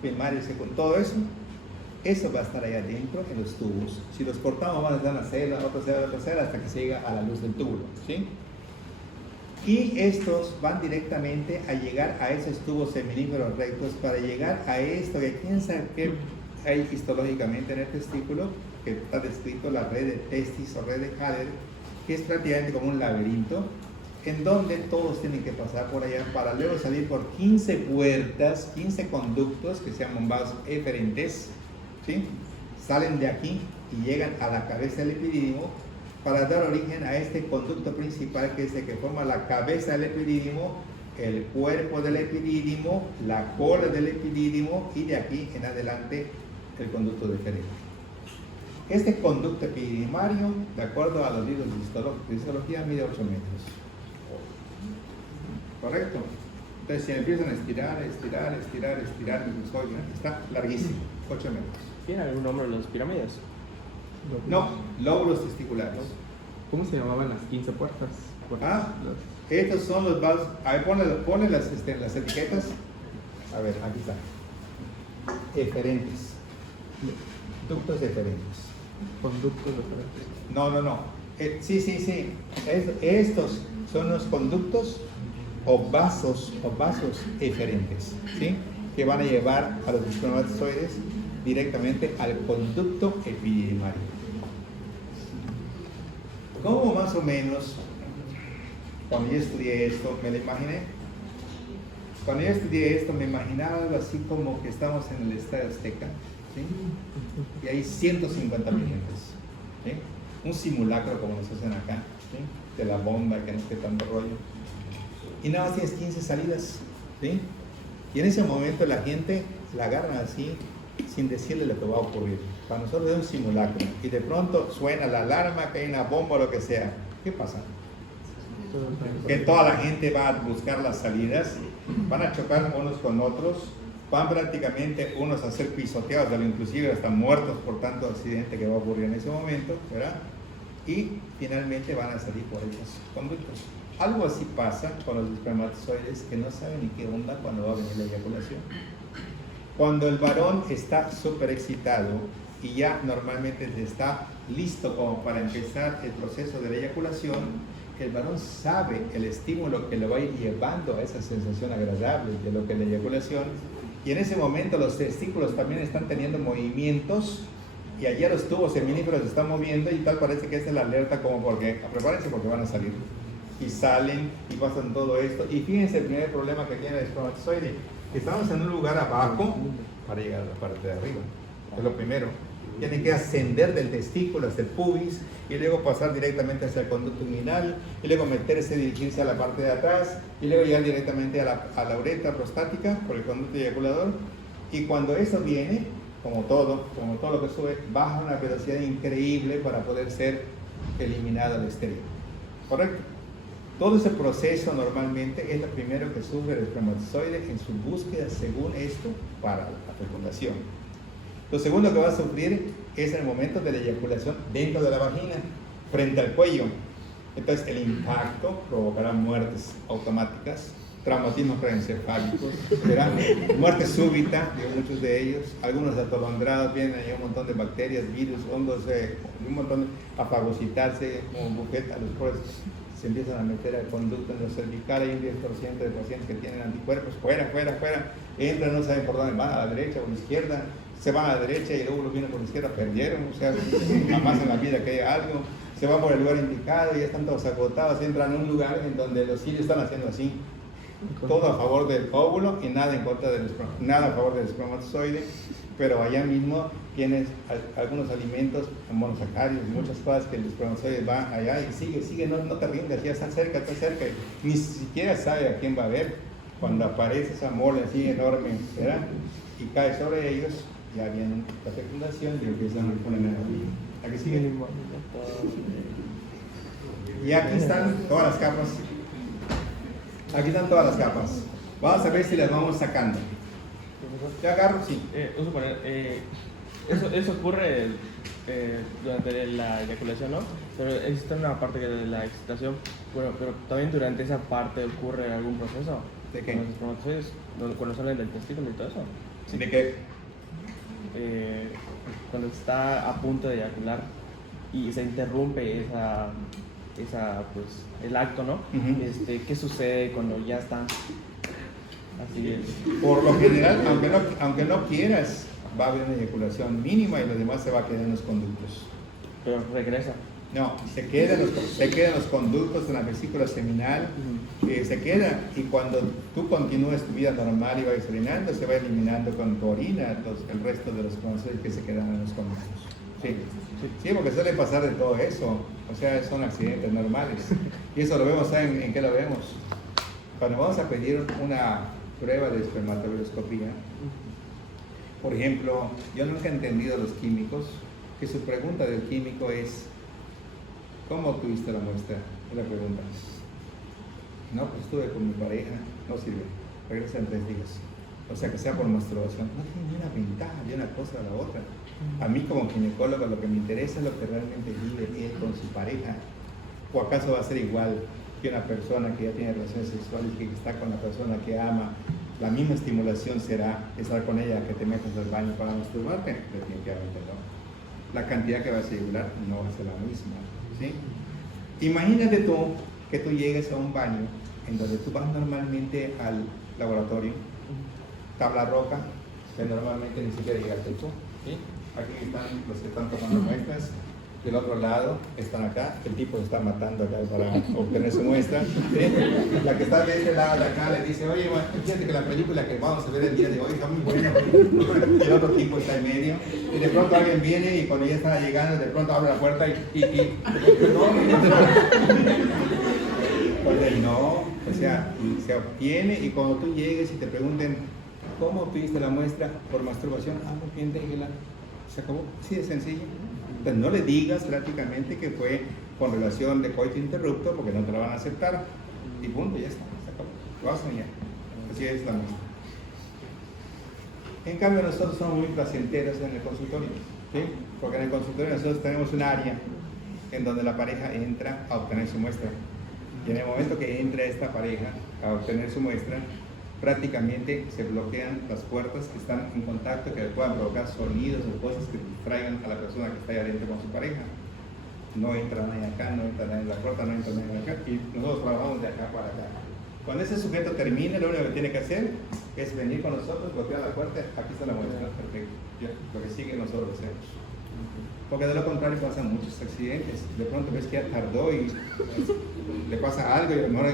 primario y segundo, todo eso. Eso va a estar ahí adentro en los tubos. Si los cortamos van a dar una célula, otra célula, otra célula, hasta que se llega a la luz del túbulo, ¿sí? Y estos van directamente a llegar a esos tubos seminíferos rectos para llegar a esto que quién sabe qué hay histológicamente en el testículo, que está descrito la red de testis o red de Haller, que es prácticamente como un laberinto, en donde todos tienen que pasar por allá para luego salir por 15 puertas, 15 conductos que se llaman vasos eferentes, ¿sí? Salen de aquí y llegan a la cabeza del epidídimo para dar origen a este conducto principal que es el que forma la cabeza del epidídimo, el cuerpo del epidídimo, la cola del epidídimo y de aquí en adelante el conducto deferente. Este conducto epididimario, de acuerdo a los libros de histología, mide 8 metros. ¿Correcto? Entonces, si empiezan a estirar, está larguísimo, 8 metros. ¿Tiene algún nombre los pirámides? No, lóbulos testiculares. ¿Cómo se llamaban las 15 puertas? Estos son los vasos. A ver, ponle las etiquetas. A ver, aquí está. Eferentes. Ductos eferentes. Conductos diferentes. No. Sí. Estos son los conductos o vasos eferentes, ¿sí? Que van a llevar a los espermatozoides directamente al conducto epididimario. ¿Cómo más o menos, cuando yo estudié esto, me lo imaginé? Cuando yo estudié esto, me imaginaba algo así como que estamos en el Estadio Azteca, ¿sí? Y hay 150 pacientes, ¿sí? Un simulacro como nos hacen acá, ¿sí? De la bomba, que no esté tanto rollo. Y nada más tienes 15 salidas, ¿sí? Y en ese momento la gente la agarra así, sin decirle lo que va a ocurrir. Para nosotros es un simulacro y de pronto suena la alarma, que hay una bomba o lo que sea. ¿Qué pasa? Que toda la gente va a buscar las salidas, van a chocar unos con otros, van prácticamente unos a ser pisoteados, inclusive hasta muertos por tanto accidente que va a ocurrir en ese momento, ¿verdad? Y finalmente van a salir por esos conductos. Algo así pasa con los espermatozoides que no saben ni qué onda cuando va a venir la eyaculación. Cuando el varón está súper excitado y ya normalmente está listo como para empezar el proceso de la eyaculación, el varón sabe el estímulo que lo va a ir llevando a esa sensación agradable de lo que es la eyaculación, y en ese momento los testículos también están teniendo movimientos y allá los tubos seminíferos se están moviendo y tal parece que esta es la alerta como porque prepárense porque van a salir. Y salen y pasan todo esto. Y fíjense el primer problema que tiene el espermatozoide, que estamos en un lugar abajo para llegar a la parte de arriba. Es lo primero. Tiene que ascender del testículo hasta el pubis y luego pasar directamente hacia el conducto inguinal y luego meterse, dirigirse a la parte de atrás y luego llegar directamente a la uretra prostática por el conducto eyaculador. Y cuando eso viene, como todo lo que sube, baja a una velocidad increíble para poder ser eliminado al exterior. ¿Correcto? Todo ese proceso normalmente es lo primero que sufre el espermatozoide en su búsqueda, según esto, para la fecundación. Lo segundo que va a sufrir es en el momento de la eyaculación dentro de la vagina, frente al cuello. Entonces el impacto provocará muertes automáticas, traumatismos craneoencefálicos, muerte súbita de muchos de ellos, algunos atolondrados, vienen ahí un montón de bacterias, virus, hongos, un montón a fagocitarse como bufete, a los cuales se empiezan a meter al conducto en lo cervical. Hay un 10% de pacientes que tienen anticuerpos, fuera, entran, no saben por dónde van, a la derecha o a la izquierda, se van a la derecha y luego los vienen por la izquierda, perdieron, o sea, jamás en la vida que haya algo, se van por el lugar indicado y ya están todos agotados, entran a un lugar en donde los cilios están haciendo así, todo a favor del óvulo y nada en contra nada a favor del espermatozoide, pero allá mismo tienes algunos alimentos monosacáridos, muchas cosas que el espermatozoide va allá y sigue, no te rindas, ya está cerca, ni siquiera sabe a quién va a ver. Cuando aparece esa mole así enorme, ¿verdad? Y cae sobre ellos, ya viene la fecundación y empiezan a poner aquí sigue. Y aquí están todas las capas. Aquí están todas las capas. Vamos a ver si las vamos sacando. ¿Te agarro? Sí. Vamos a poner, eso ocurre durante la eyaculación, ¿no? Pero existe una parte de la excitación, bueno, pero también durante esa parte ocurre algún proceso. ¿De qué? Con los espermatozoides, cuando salen del testículo y todo eso. Sí. ¿De qué? Cuando está a punto de eyacular y se interrumpe pues, el acto, ¿no? ¿Qué sucede cuando ya está? Así es. Por lo general, aunque no quieras, va a haber una eyaculación mínima y lo demás se va a quedar en los conductos. Pero regresa. No, se quedan los conductos en la vesícula seminal, se queda, y cuando tú continúes tu vida normal y vayas orinando, se va eliminando con tu orina el resto de los espermatozoides que se quedan en los conductos. Sí, porque suele pasar de todo eso, o sea, son accidentes normales. Y eso lo vemos, ¿saben en qué lo vemos? Cuando vamos a pedir una prueba de espermatoviroscopía, por ejemplo, yo nunca he entendido a los químicos que su pregunta del químico es: ¿cómo tuviste la muestra? Es la pregunta. No, pues estuve con mi pareja, no sirve, regresa en 3 días. O sea, que sea por masturbación, no tiene ni una ventaja de una cosa a la otra. A mí como ginecólogo lo que me interesa es lo que realmente vive él con su pareja. ¿O acaso va a ser igual que una persona que ya tiene relaciones sexuales y que está con la persona que ama? La misma estimulación será estar con ella que te metas al baño para masturbarte. Definitivamente no. La cantidad que vas a regular no va a ser la misma, ¿sí? Imagínate tú que tú llegues a un baño en donde tú vas normalmente al laboratorio, tabla roca, que normalmente ni siquiera llegaste tú, ¿sí? Aquí están los que están tomando muestras, del otro lado están acá, el tipo se está matando acá para obtener su muestra, ¿sí? La que está de este lado de acá le dice: oye, bueno, fíjate que la película que vamos a ver el día de hoy está muy buena. El otro tipo está en medio y de pronto alguien viene y cuando ya está llegando de pronto abre la puerta pues no, o sea, se obtiene, y cuando tú llegues y te pregunten ¿cómo obtuviste la muestra? Por masturbación. Muy bien, déjela. Se acabó, así de sencillo. Entonces no le digas prácticamente que fue con relación de coito interrupto, porque no te la van a aceptar. Y punto, ya está, se acabó. Lo vas a soñar. Así es la muestra. En cambio nosotros somos muy placenteros en el consultorio, ¿sí? Porque en el consultorio nosotros tenemos un área en donde la pareja entra a obtener su muestra. Y en el momento que entra esta pareja a obtener su muestra, prácticamente se bloquean las puertas que están en contacto, que puedan provocar sonidos o cosas que distraigan a la persona que está ahí adentro con su pareja. No entra nadie acá, no entra nadie en la puerta, no entra nadie acá, y nosotros trabajamos de acá para acá. Cuando ese sujeto termine, lo único que tiene que hacer es venir con nosotros, bloquear la puerta, aquí está la muestra, perfecto. Ya, lo que sigue nosotros lo hacemos. Porque de lo contrario pasan muchos accidentes. De pronto ves que ya tardó y le pasa algo y a lo mejor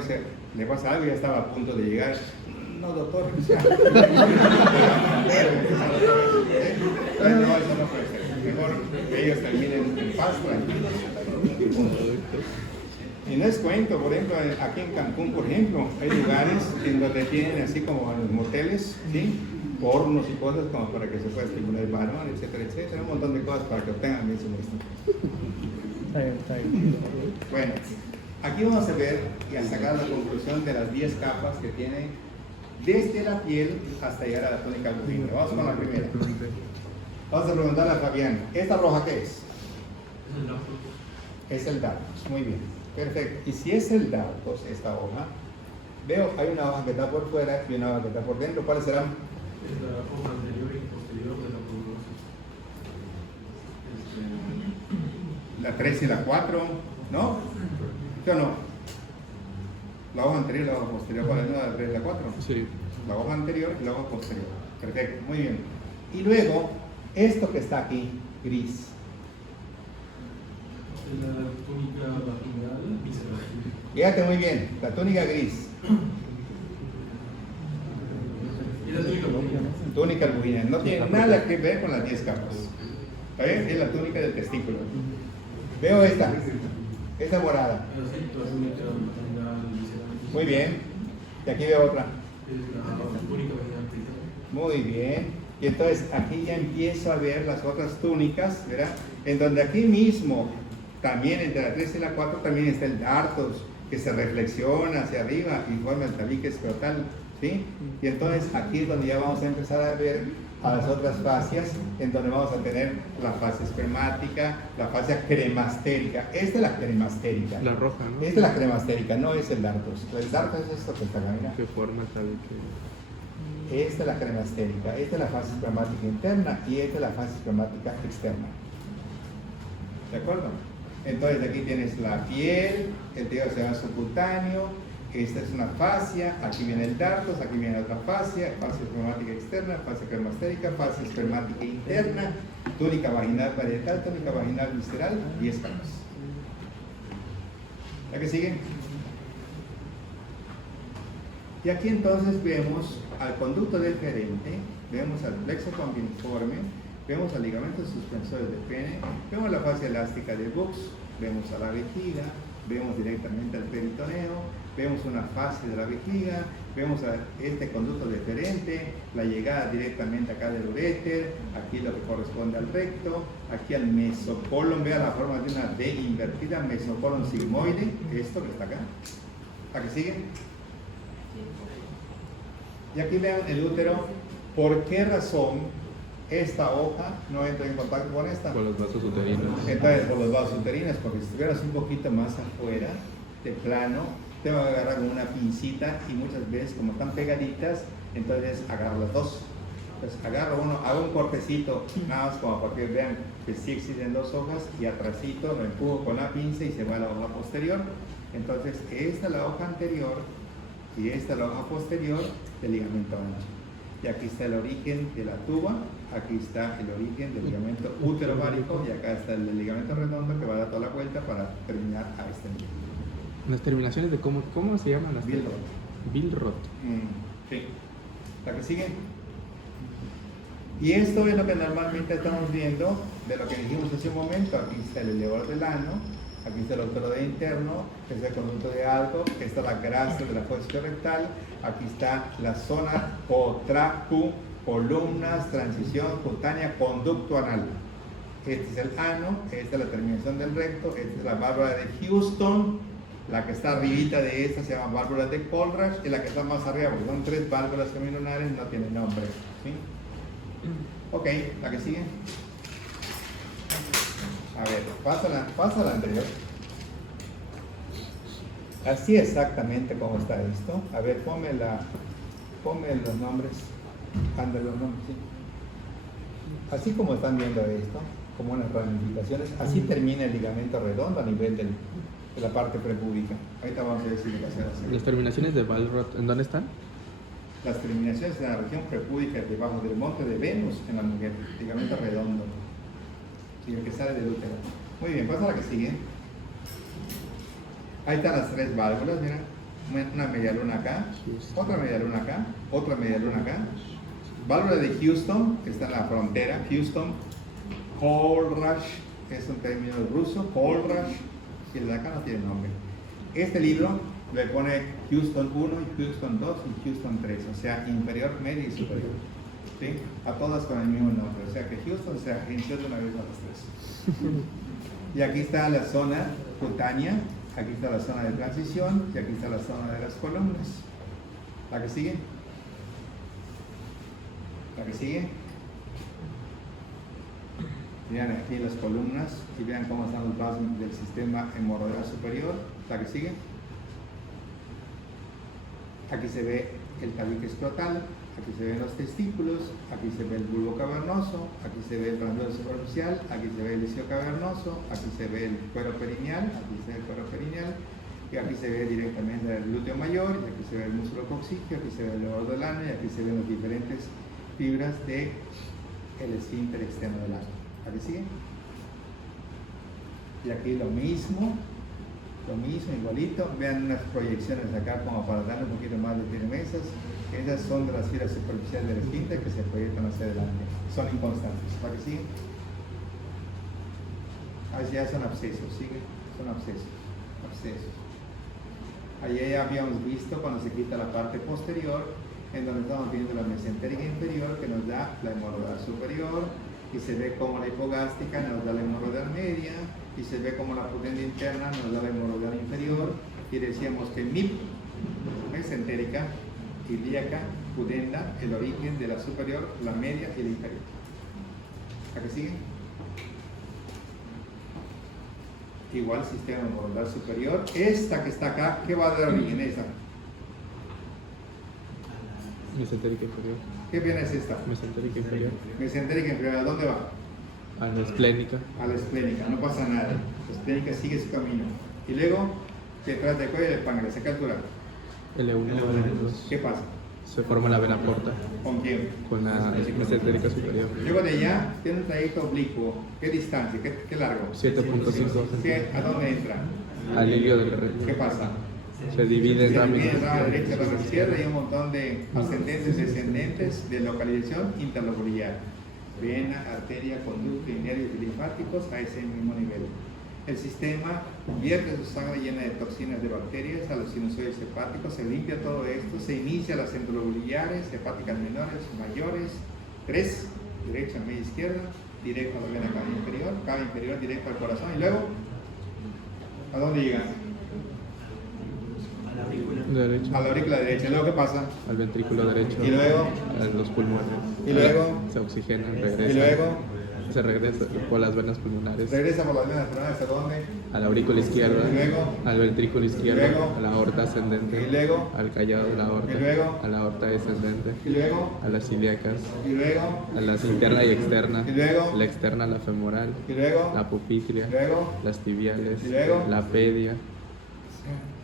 le pasa algo y ya estaba a punto de llegar. No, doctor, ya. No, eso no puede ser. Mejor que ellos terminen en paz, tranquilos. Y no es cuento, por ejemplo, aquí en Cancún, por ejemplo, hay lugares en donde tienen así como los moteles, ¿sí? Pornos y cosas como para que se pueda estimular el varón, etcétera, etcétera, un montón de cosas para que obtengan bien su muestra. Está bien. Bueno, aquí vamos a ver y a sacar la conclusión de las 10 capas que tiene desde la piel hasta llegar a la túnica bujina. Vamos con la primera. Vamos a preguntarle a Fabián, ¿esta roja qué es? Es el dardos, muy bien, perfecto. Y si es el dardos, esta hoja, veo, hay una hoja que está por fuera y una hoja que está por dentro, ¿cuáles serán? Es la hoja anterior y posterior de la pulmonosis. La 3 y la 4, ¿no? ¿Sí o no? La hoja anterior y la hoja posterior, ¿cuál es la 3 y la 4? Sí. La hoja anterior y la hoja posterior. Perfecto, muy bien. Y luego, esto que está aquí, gris. Es la túnica vaginal visceral. Fíjate muy bien, la túnica gris. Y la túnica vaginal. Túnica albuginal. No tiene nada que ver con las 10 capas. ¿Está bien? Es la túnica del testículo. Veo esta morada. Así, la túnica vaginal visceral. Muy bien. Y aquí veo otra. Es la túnica vaginal visceral. Muy bien. Y entonces aquí ya empiezo a ver las otras túnicas, ¿verdad? En donde aquí mismo, también entre la 3 y la 4, también está el dardos, que se reflexiona hacia arriba y forma el tabique escrotal, ¿sí? Y entonces aquí es donde ya vamos a empezar a ver a las otras fascias, en donde vamos a tener la fascia espermática, la fascia cremastérica. Esta es la cremastérica. La roja, ¿no? Esta es la cremastérica, no es el dardos. El dardos es esto que está acá, mira. Que forma el tabique. Esta es la cremastérica, esta es la fase espermática interna y esta es la fase espermática externa. ¿De acuerdo? Entonces aquí tienes la piel, el tejido se subcutáneo, esta es una fascia, aquí viene el dardos, aquí viene otra fascia, fase espermática externa, fase cremastérica, fase espermática interna, túnica vaginal parietal, túnica vaginal visceral y escamas. ¿La que sigue? Y aquí entonces vemos al conducto deferente, vemos al plexo conviniforme, vemos al ligamento suspensor de pene, vemos la fascia elástica de Buchs, vemos a la vejiga, vemos directamente al peritoneo, vemos una fase de la vejiga, vemos a este conducto deferente, la llegada directamente acá del uréter, aquí lo que corresponde al recto, aquí al mesocolon, vea la forma de una D invertida, mesocolon sigmoide, esto que está acá. ¿A qué sigue? Y aquí vean el útero, ¿por qué razón esta hoja no entra en contacto con esta? Con los vasos uterinos. Entonces, por los vasos uterinos, porque si estuvieras un poquito más afuera, de plano, te va a agarrar con una pincita y muchas veces, como están pegaditas, entonces agarro las dos. Entonces agarro uno, hago un cortecito, nada más como para que vean que sí existen dos hojas y atrásito lo empujo con la pinza y se va a la hoja posterior. Entonces, esta es la hoja anterior y esta es la hoja posterior del ligamento ancho. Y aquí está el origen de la tuba, aquí está el origen del ligamento útero-ovárico y acá está el ligamento redondo que va a dar toda la vuelta para terminar a este nivel. Las terminaciones de cómo se llaman las Billroth. Billroth. Sí. ¿La que sigue? Y esto es lo que normalmente estamos viendo de lo que dijimos hace un momento. Aquí está el elevador del ano, aquí está el útero de interno, este es el conducto de algo, esta es la grasa de la fosa rectal, aquí está la zona potracu, columnas, transición cutánea, conducto anal. Este es el ano, esta es la terminación del recto, esta es la válvula de Houston, la que está arribita de esta se llama válvula de Colrage y la que está más arriba, porque son 3 válvulas seminulares, no tiene nombre. ¿Sí? Ok, la que sigue. A ver, pasa la anterior. Así exactamente como está esto. A ver, ponme ponme los nombres, ándale los nombres, sí. Así como están viendo esto, como unas ramificaciones, así termina el ligamento redondo a nivel de la parte prepúbica. Ahorita vamos a ver si lo hacer así. Las terminaciones de Walroth, ¿en dónde están? Las terminaciones en la región prepúbica debajo del monte de Venus en la mujer, ligamento redondo, y el que sale del útero. Muy bien, pasa a la que sigue. Ahí están las tres válvulas, mira, una media luna acá, otra media luna acá, otra media luna acá. Válvula de Houston, que está en la frontera, Houston, Kohlrasch, es un término ruso, Kohlrasch, y el de acá no tiene nombre. Este libro le pone Houston 1 y Houston 2 y Houston 3, o sea, inferior, medio y superior. ¿Sí? A todas con el mismo nombre, o sea que Houston se agenció de una vez a las tres. Y aquí está la zona cutánea, aquí está la zona de transición y aquí está la zona de las columnas. ¿La que sigue? ¿La que sigue? Vean aquí las columnas y vean cómo están los vasos del sistema hemorroidal superior. ¿La que sigue? Aquí se ve el tabique escrotal, aquí se ven los testículos, aquí se ve el bulbo cavernoso, aquí se ve el glandula superficial, aquí se ve el isquio cavernoso, aquí se ve el cuero perineal, aquí se ve el cuero perineal, y aquí se ve directamente el glúteo mayor, y aquí se ve el músculo coxígeo, aquí se ve el lóbulo del ano, y aquí se ven las diferentes fibras del esfínter externo del ano. ¿Aquí sigue? Y aquí lo mismo, igualito. Vean unas proyecciones acá como para darle un poquito más de firmezas. Esas son de las fibras superficiales del esfínter que se proyectan hacia adelante. Son inconstantes. ¿Para que sigue? Ahí ya son abscesos, sigue. Son abscesos. Allí ya habíamos visto cuando se quita la parte posterior, en donde estamos viendo la mesentérica inferior que nos da la hemorroidal superior, y se ve como la hipogástica nos da la hemorroidal media, y se ve como la pudenda interna nos da la hemorroidal inferior, y decíamos que MIP, mesentérica, ilíaca, pudenda, el origen de la superior, la media y la inferior. ¿A qué sigue? Igual sistema hemorroidal superior. Esta que está acá, ¿qué va a dar origen? Esta. Mesentérica inferior. ¿Qué viene es esta? Mesentérica inferior. Mesentérica inferior, ¿a dónde va? A la esplénica. A la esplénica, no pasa nada. La esplénica sigue su camino. Y luego, detrás del cuello del páncreas, ¿a qué altura? L1, L2. ¿Qué pasa? Se forma la vena porta ¿Con quién? con la mesentérica superior. Luego de allá, tiene un trayecto oblicuo. ¿Qué distancia? ¿Qué largo? 7.5 ¿A dónde entra? al hilio del ¿Qué recto. pasa? Se divide en Se ramas. divide en rama derecha, rama izquierda y un montón de ascendentes y descendentes de localización interlocular. Vena, arteria, conducto y nervios linfáticos a ese mismo nivel. El sistema vierte su sangre llena de toxinas de bacterias a los sinusoides hepáticos, se limpia todo esto, se inicia las endolobulares, hepáticas menores, mayores, 3, derecha, media, izquierda, directo a la vena cava inferior, directo al corazón, y luego, ¿a dónde llega? A la aurícula. Derecho. A la aurícula derecha. ¿Y luego qué pasa? Al ventrículo derecho. Y luego, a los pulmones. Y luego, se oxigenan, regresa. y luego Se regresa por las venas pulmonares. regresa por las venas pulmonares, ¿a dónde? A la aurícula izquierda. Y luego, Al ventrículo izquierdo. Y luego, a la aorta ascendente. y luego, Al callado de la aorta. Y luego, a la aorta descendente. y luego, A las ilíacas. y luego, A las interna y externa. y luego, La externa, la femoral. y luego, La pupitria. y luego. Las tibiales. Y luego. La pedia.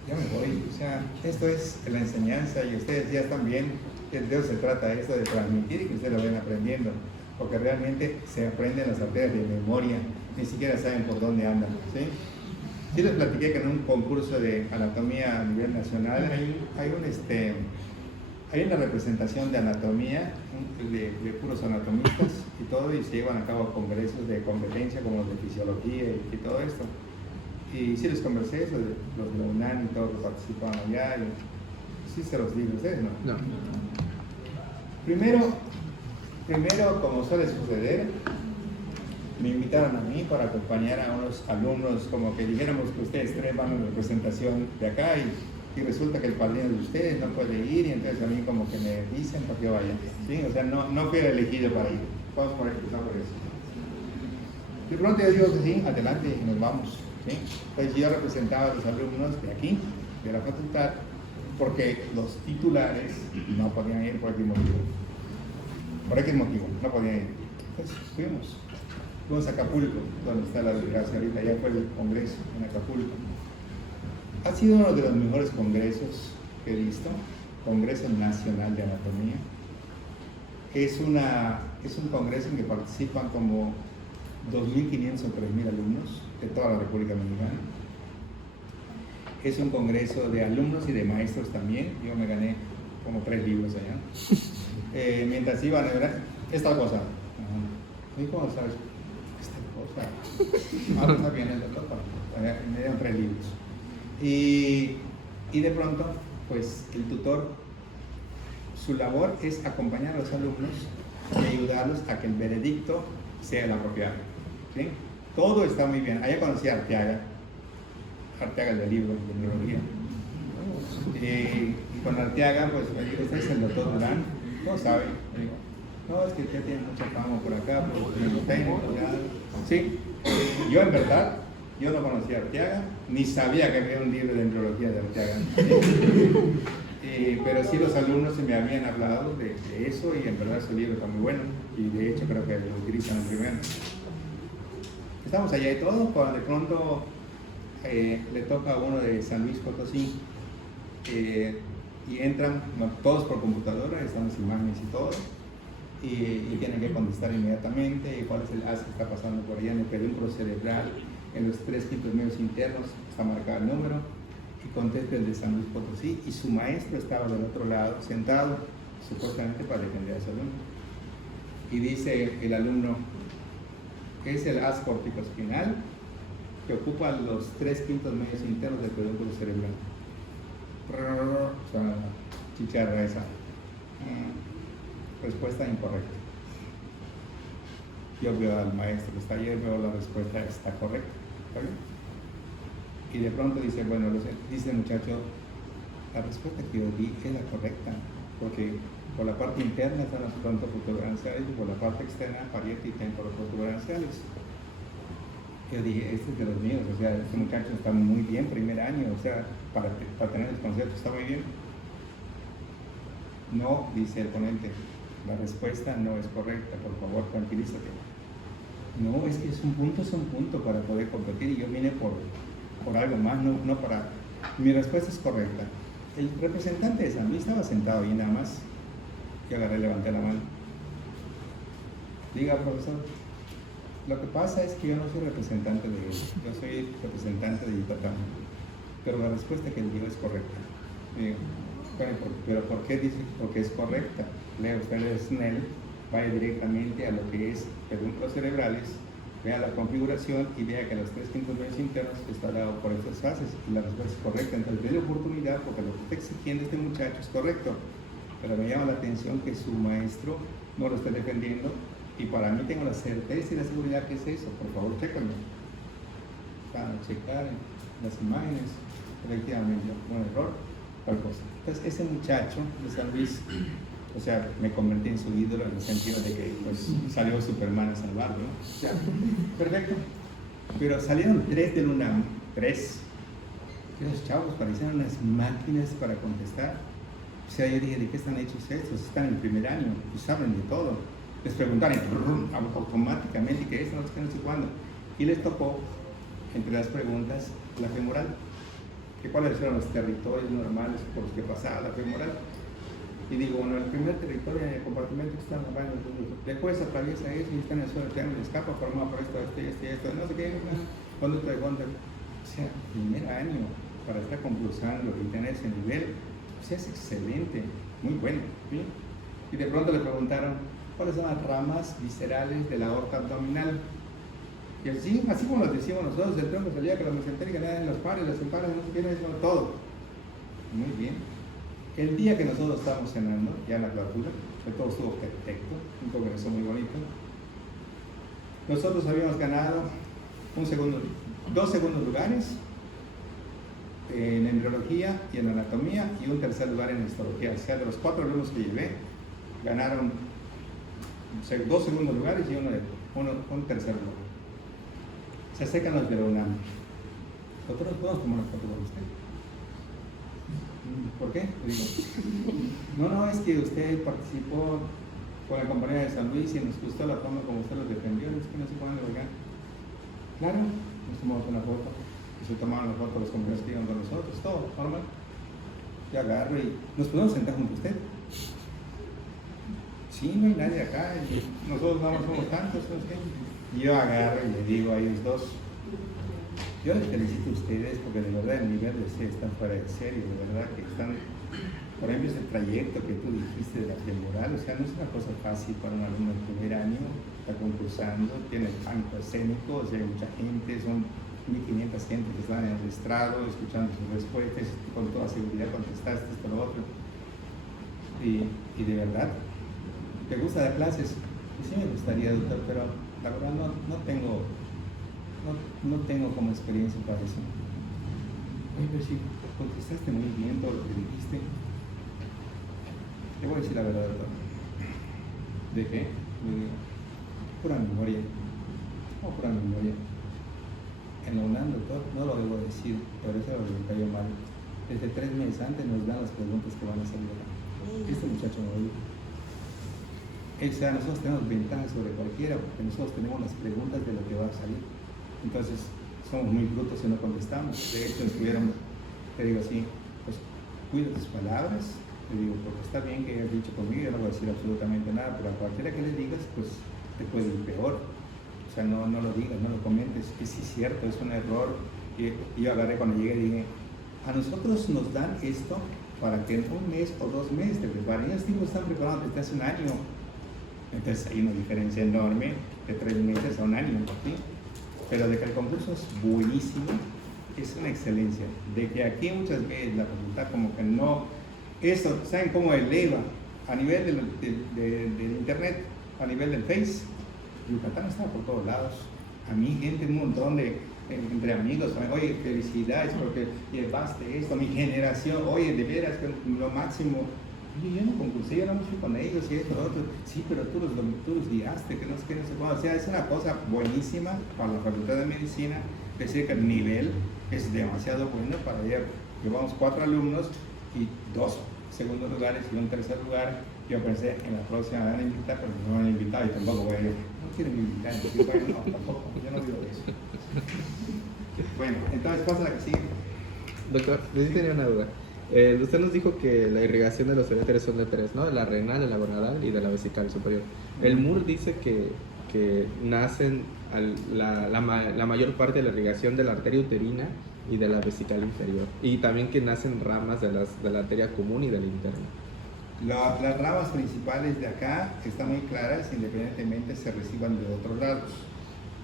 Ya me voy, o sea, esto es la enseñanza y ustedes ya están bien, que de eso se trata esto de transmitir y que ustedes lo vayan aprendiendo, porque realmente se aprenden las arterias de memoria, ni siquiera saben por dónde andan, ¿sí? Sí les platiqué que en un concurso de anatomía a nivel nacional hay una representación de anatomía de puros anatomistas y todo, y se llevan a cabo congresos de competencia como los de fisiología y todo esto. Y sí les conversé eso de los de la UNAM y todos que participaban allá, y sí se los digo, ustedes no. No. Primero, como suele suceder, me invitaron a mí para acompañar a unos alumnos, como que dijéramos que ustedes tres van a la representación de acá y resulta que el padrino de ustedes no puede ir, y entonces a mí como que me dicen para que vaya, ¿sí? O sea, no fui elegido para ir. Vamos por empezar por eso. De pronto yo digo que sí, adelante, nos vamos. ¿sí? Entonces yo representaba a los alumnos de aquí, de la facultad, porque los titulares no podían ir por X motivo. Por X motivo, no podían ir. Entonces fuimos a Acapulco, donde está la delegación ahorita, ya fue el congreso en Acapulco. Ha sido uno de los mejores congresos que he visto, Congreso Nacional de Anatomía. Es un congreso en que participan como 2.500 o 3.000 alumnos de toda la República Mexicana. Es un congreso de alumnos y de maestros también. Yo me gané como 3 libros allá. Mientras iban a ver esta cosa. ¿Y cómo sabes? Esta cosa. Ah, no sabían esta cosa. Me dieron 3 libros. Y de pronto, pues el tutor, su labor es acompañar a los alumnos y ayudarlos a que el veredicto sea el apropiado. ¿Sí? Todo está muy bien. Allá conocí a Arteaga del libro de neurología. Y con Arteaga, pues me dijo, ¿usted es el doctor Durán? No sabe. Me digo, no, es que usted tiene mucha fama por acá, por el técnico, ya. Sí, yo en verdad, yo no conocía a Arteaga, ni sabía que había un libro de neurología de Arteaga. Pero sí los alumnos se me habían hablado de eso y en verdad ese libro está muy bueno y de hecho creo que lo utilizan en primero. Estamos allá y todo, cuando de pronto le toca a uno de San Luis Potosí y entran todos por computadora, están las imágenes y todo y tienen que contestar inmediatamente cuál es el AS que está pasando por allá en el pedúnculo cerebral, en los 3 quintos medios internos, está marcado el número y contesta el de San Luis Potosí y su maestro estaba del otro lado sentado supuestamente para defender a su alumno y dice el alumno que es el haz corticoespinal que ocupa los 3 quintos medios internos del pedúnculo cerebral. Suena la chicharra esa. Respuesta incorrecta. Yo veo al maestro que está allí, veo la respuesta está correcta. ¿Está bien? Y de pronto dice, bueno, dice el muchacho, la respuesta que yo di es la correcta, porque por la parte interna están los frontoprotuberanciales y por la parte externa pariete y temporoprotuberanciales. Yo dije, este es de los míos, o sea, este muchacho está muy bien, primer año, o sea, para tener el concepto está muy bien. No, dice el ponente, la respuesta no es correcta, por favor, tranquilízate. No, es que es un punto para poder competir y yo vine por algo más, no para... Mi respuesta es correcta. El representante de San Luis estaba sentado ahí nada más. Yo agarré, levanté la mano. Diga, profesor, lo que pasa es que yo no soy representante de él, yo soy representante de Yucatán, pero la respuesta que él dio es correcta. Digo, bueno, pero ¿por qué dice? Porque es correcta. Lea usted el Snell, vaya directamente a lo que es pedúnculos cerebrales, vea la configuración y vea que los 3 quintos medios internos está dado por estas fases y la respuesta es correcta. Entonces, déle oportunidad porque lo que está exigiendo este muchacho es correcto, pero me llama la atención que su maestro no lo esté defendiendo y para mí tengo la certeza y la seguridad que es eso. Por favor, chécame. Para checar las imágenes, efectivamente, un error, tal cosa. Entonces, ese muchacho de San Luis, o sea, me convertí en su ídolo en el sentido de que pues, salió Superman a salvarlo, ¿no? O sea, perfecto. Pero salieron 3 del UNAM, 3. Esos chavos parecían unas máquinas para contestar. O sea, yo dije, ¿de qué están hechos estos? Están en el primer año y saben de todo. Les preguntaron automáticamente que esto, no sé cuándo. Y les tocó, entre las preguntas, la femoral. Que cuáles eran los territorios normales por los que pasaba la femoral. Y digo, bueno, el primer territorio en el compartimento está normal, después atraviesa eso y está en el suelo, triángulo, escapa, formado por esto, no sé qué, conducto de Gondel. O sea, primer año para estar concursando y tener ese nivel, o sea, es excelente, muy bueno. ¿Sí? Y de pronto le preguntaron, ¿cuáles son las ramas viscerales de la aorta abdominal? Y así como los decimos nosotros, el tronco salía que la mesentérica nada en los pares, las impares, no sé qué, todo. Muy bien. El día que nosotros estábamos cenando, ya en la clausura, que todo estuvo perfecto, un congreso muy bonito, nosotros habíamos ganado 2 segundos lugares en embriología y en anatomía y un tercer lugar en histología. O sea, de los 4 alumnos que llevé, ganaron 2 segundos lugares y un tercer lugar. Se acercan los de la UNAM. Nosotros podemos tomar una foto con usted. ¿Por qué? Le digo, no, es que usted participó con la compañía de San Luis y nos gustó la forma como usted los defendió, es que no se pueden negar. Claro, nos tomamos una foto, y se tomaron la foto los compañeros que iban con nosotros, todo normal. Yo agarro y nos podemos sentar junto a usted. Sí, no hay nadie acá, y nosotros no somos tantos, ¿no? Y yo agarro y le digo a ellos dos, yo les felicito a ustedes porque de verdad el nivel de ustedes está fuera de serio, de verdad que están, por ejemplo, ese trayecto que tú dijiste de la femoral, o sea, no es una cosa fácil para un alumno del primer año, está concursando, tiene pánico escénico, o sea, hay mucha gente, son 1500 gente que están en el estrado, escuchando sus respuestas, con toda seguridad contestaste esto, lo otro. Y de verdad, ¿te gusta dar clases? Y sí me gustaría, doctor, pero la verdad no tengo como experiencia para eso. Oye, pero sí, contestaste muy bien todo lo que dijiste. Te voy a decir la verdad, doctor. ¿De qué? Le digo, pura memoria. ¿Cómo pura memoria? En la UNAM, doctor, no lo debo decir, pero eso es lo que me cayó mal. Desde 3 meses antes nos dan las preguntas que van a salir acá. Este muchacho no lo dijo. O sea, nosotros tenemos ventaja sobre cualquiera porque nosotros tenemos las preguntas de lo que va a salir. Entonces, somos muy brutos si no contestamos. De hecho, estuvieron, te digo así, pues cuida tus palabras, te digo, porque está bien que hayas dicho conmigo, yo no voy a decir absolutamente nada, pero a cualquiera que le digas, pues te puede ir peor. O sea, no lo digas, no lo comentes, que sí es cierto, es un error. Y yo agarré cuando llegué y dije, a nosotros nos dan esto para que en 1 mes o 2 meses te preparen. Ellos tipos están preparados desde hace 1 año. Entonces hay una diferencia enorme de 3 meses a 1 año, ¿sí? Pero de que el concurso es buenísimo, es una excelencia. De que aquí muchas veces la facultad como que no, eso, ¿saben cómo eleva? A nivel del internet, a nivel del Face, Yucatán está por todos lados. A mí gente, un montón de, entre amigos, oye, felicidades porque llevaste esto, mi generación, oye, de veras, que lo máximo. Oye, yo no concursé, yo no me fui con ellos y esto, lo otro. Sí, pero tú los guiaste, que no sé qué, no sé cómo. O sea, es una cosa buenísima para la Facultad de Medicina, es decir, que el nivel es demasiado bueno para ella. Llevamos 4 alumnos y 2 segundos lugares y un tercer lugar. Yo pensé, en la próxima me van a invitar, pero no me van a invitar y tampoco voy a ir. No quieren invitar, entonces, bueno, no, tampoco, yo no digo eso. Bueno, entonces pasa la que sigue. Doctor, yo sí tenía una duda. Usted nos dijo que la irrigación de los uréteres son de 3, ¿no? De la renal, de la gonadal y de la vesical superior. El MUR dice que nacen la mayor parte de la irrigación de la arteria uterina y de la vesical inferior. Y también que nacen ramas de la arteria común y de la interna. Las ramas principales de acá están muy claras, independientemente se reciban de otros lados.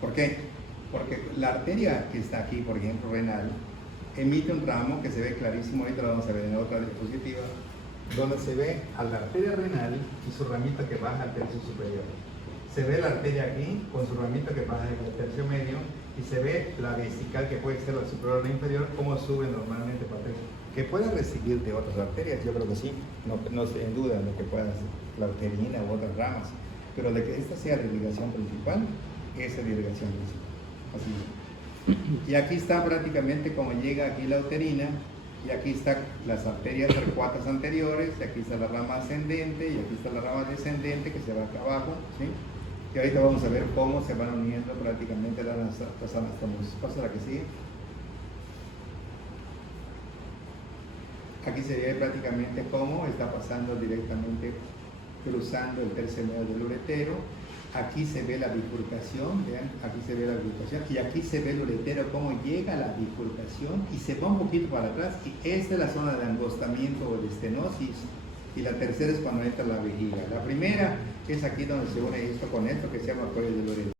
¿Por qué? Porque la arteria que está aquí, por ejemplo, renal, emite un ramo que se ve clarísimo, ahorita lo vamos a ver en otra diapositiva, donde se ve a la arteria renal y su ramito que baja al tercio superior. Se ve la arteria aquí con su ramito que baja al tercio medio y se ve la vesical que puede ser la superior o la inferior, cómo sube normalmente para tercio. Que pueda recibir de otras arterias, yo creo que sí, no se en duda lo que pueda ser la arterina u otras ramas, pero de que esta sea la irrigación principal, esa es la irrigación principal. Así es. Y aquí está prácticamente como llega aquí la uterina, y aquí están las arterias arcuatas anteriores, y aquí está la rama ascendente, y aquí está la rama descendente que se va acá abajo, ¿sí? Y ahorita vamos a ver cómo se van uniendo prácticamente las anastomos. Pasa la que sigue. Aquí se ve prácticamente cómo está pasando directamente, cruzando el tercio medio del uretero. Aquí se ve la bifurcación, vean, aquí se ve la bifurcación, y aquí se ve el uretero, cómo llega a la bifurcación y se va un poquito para atrás. Y esta es la zona de angostamiento o de estenosis. Y la tercera es cuando entra la vejiga. La primera es aquí donde se une esto con esto, que se llama cuello del uretero.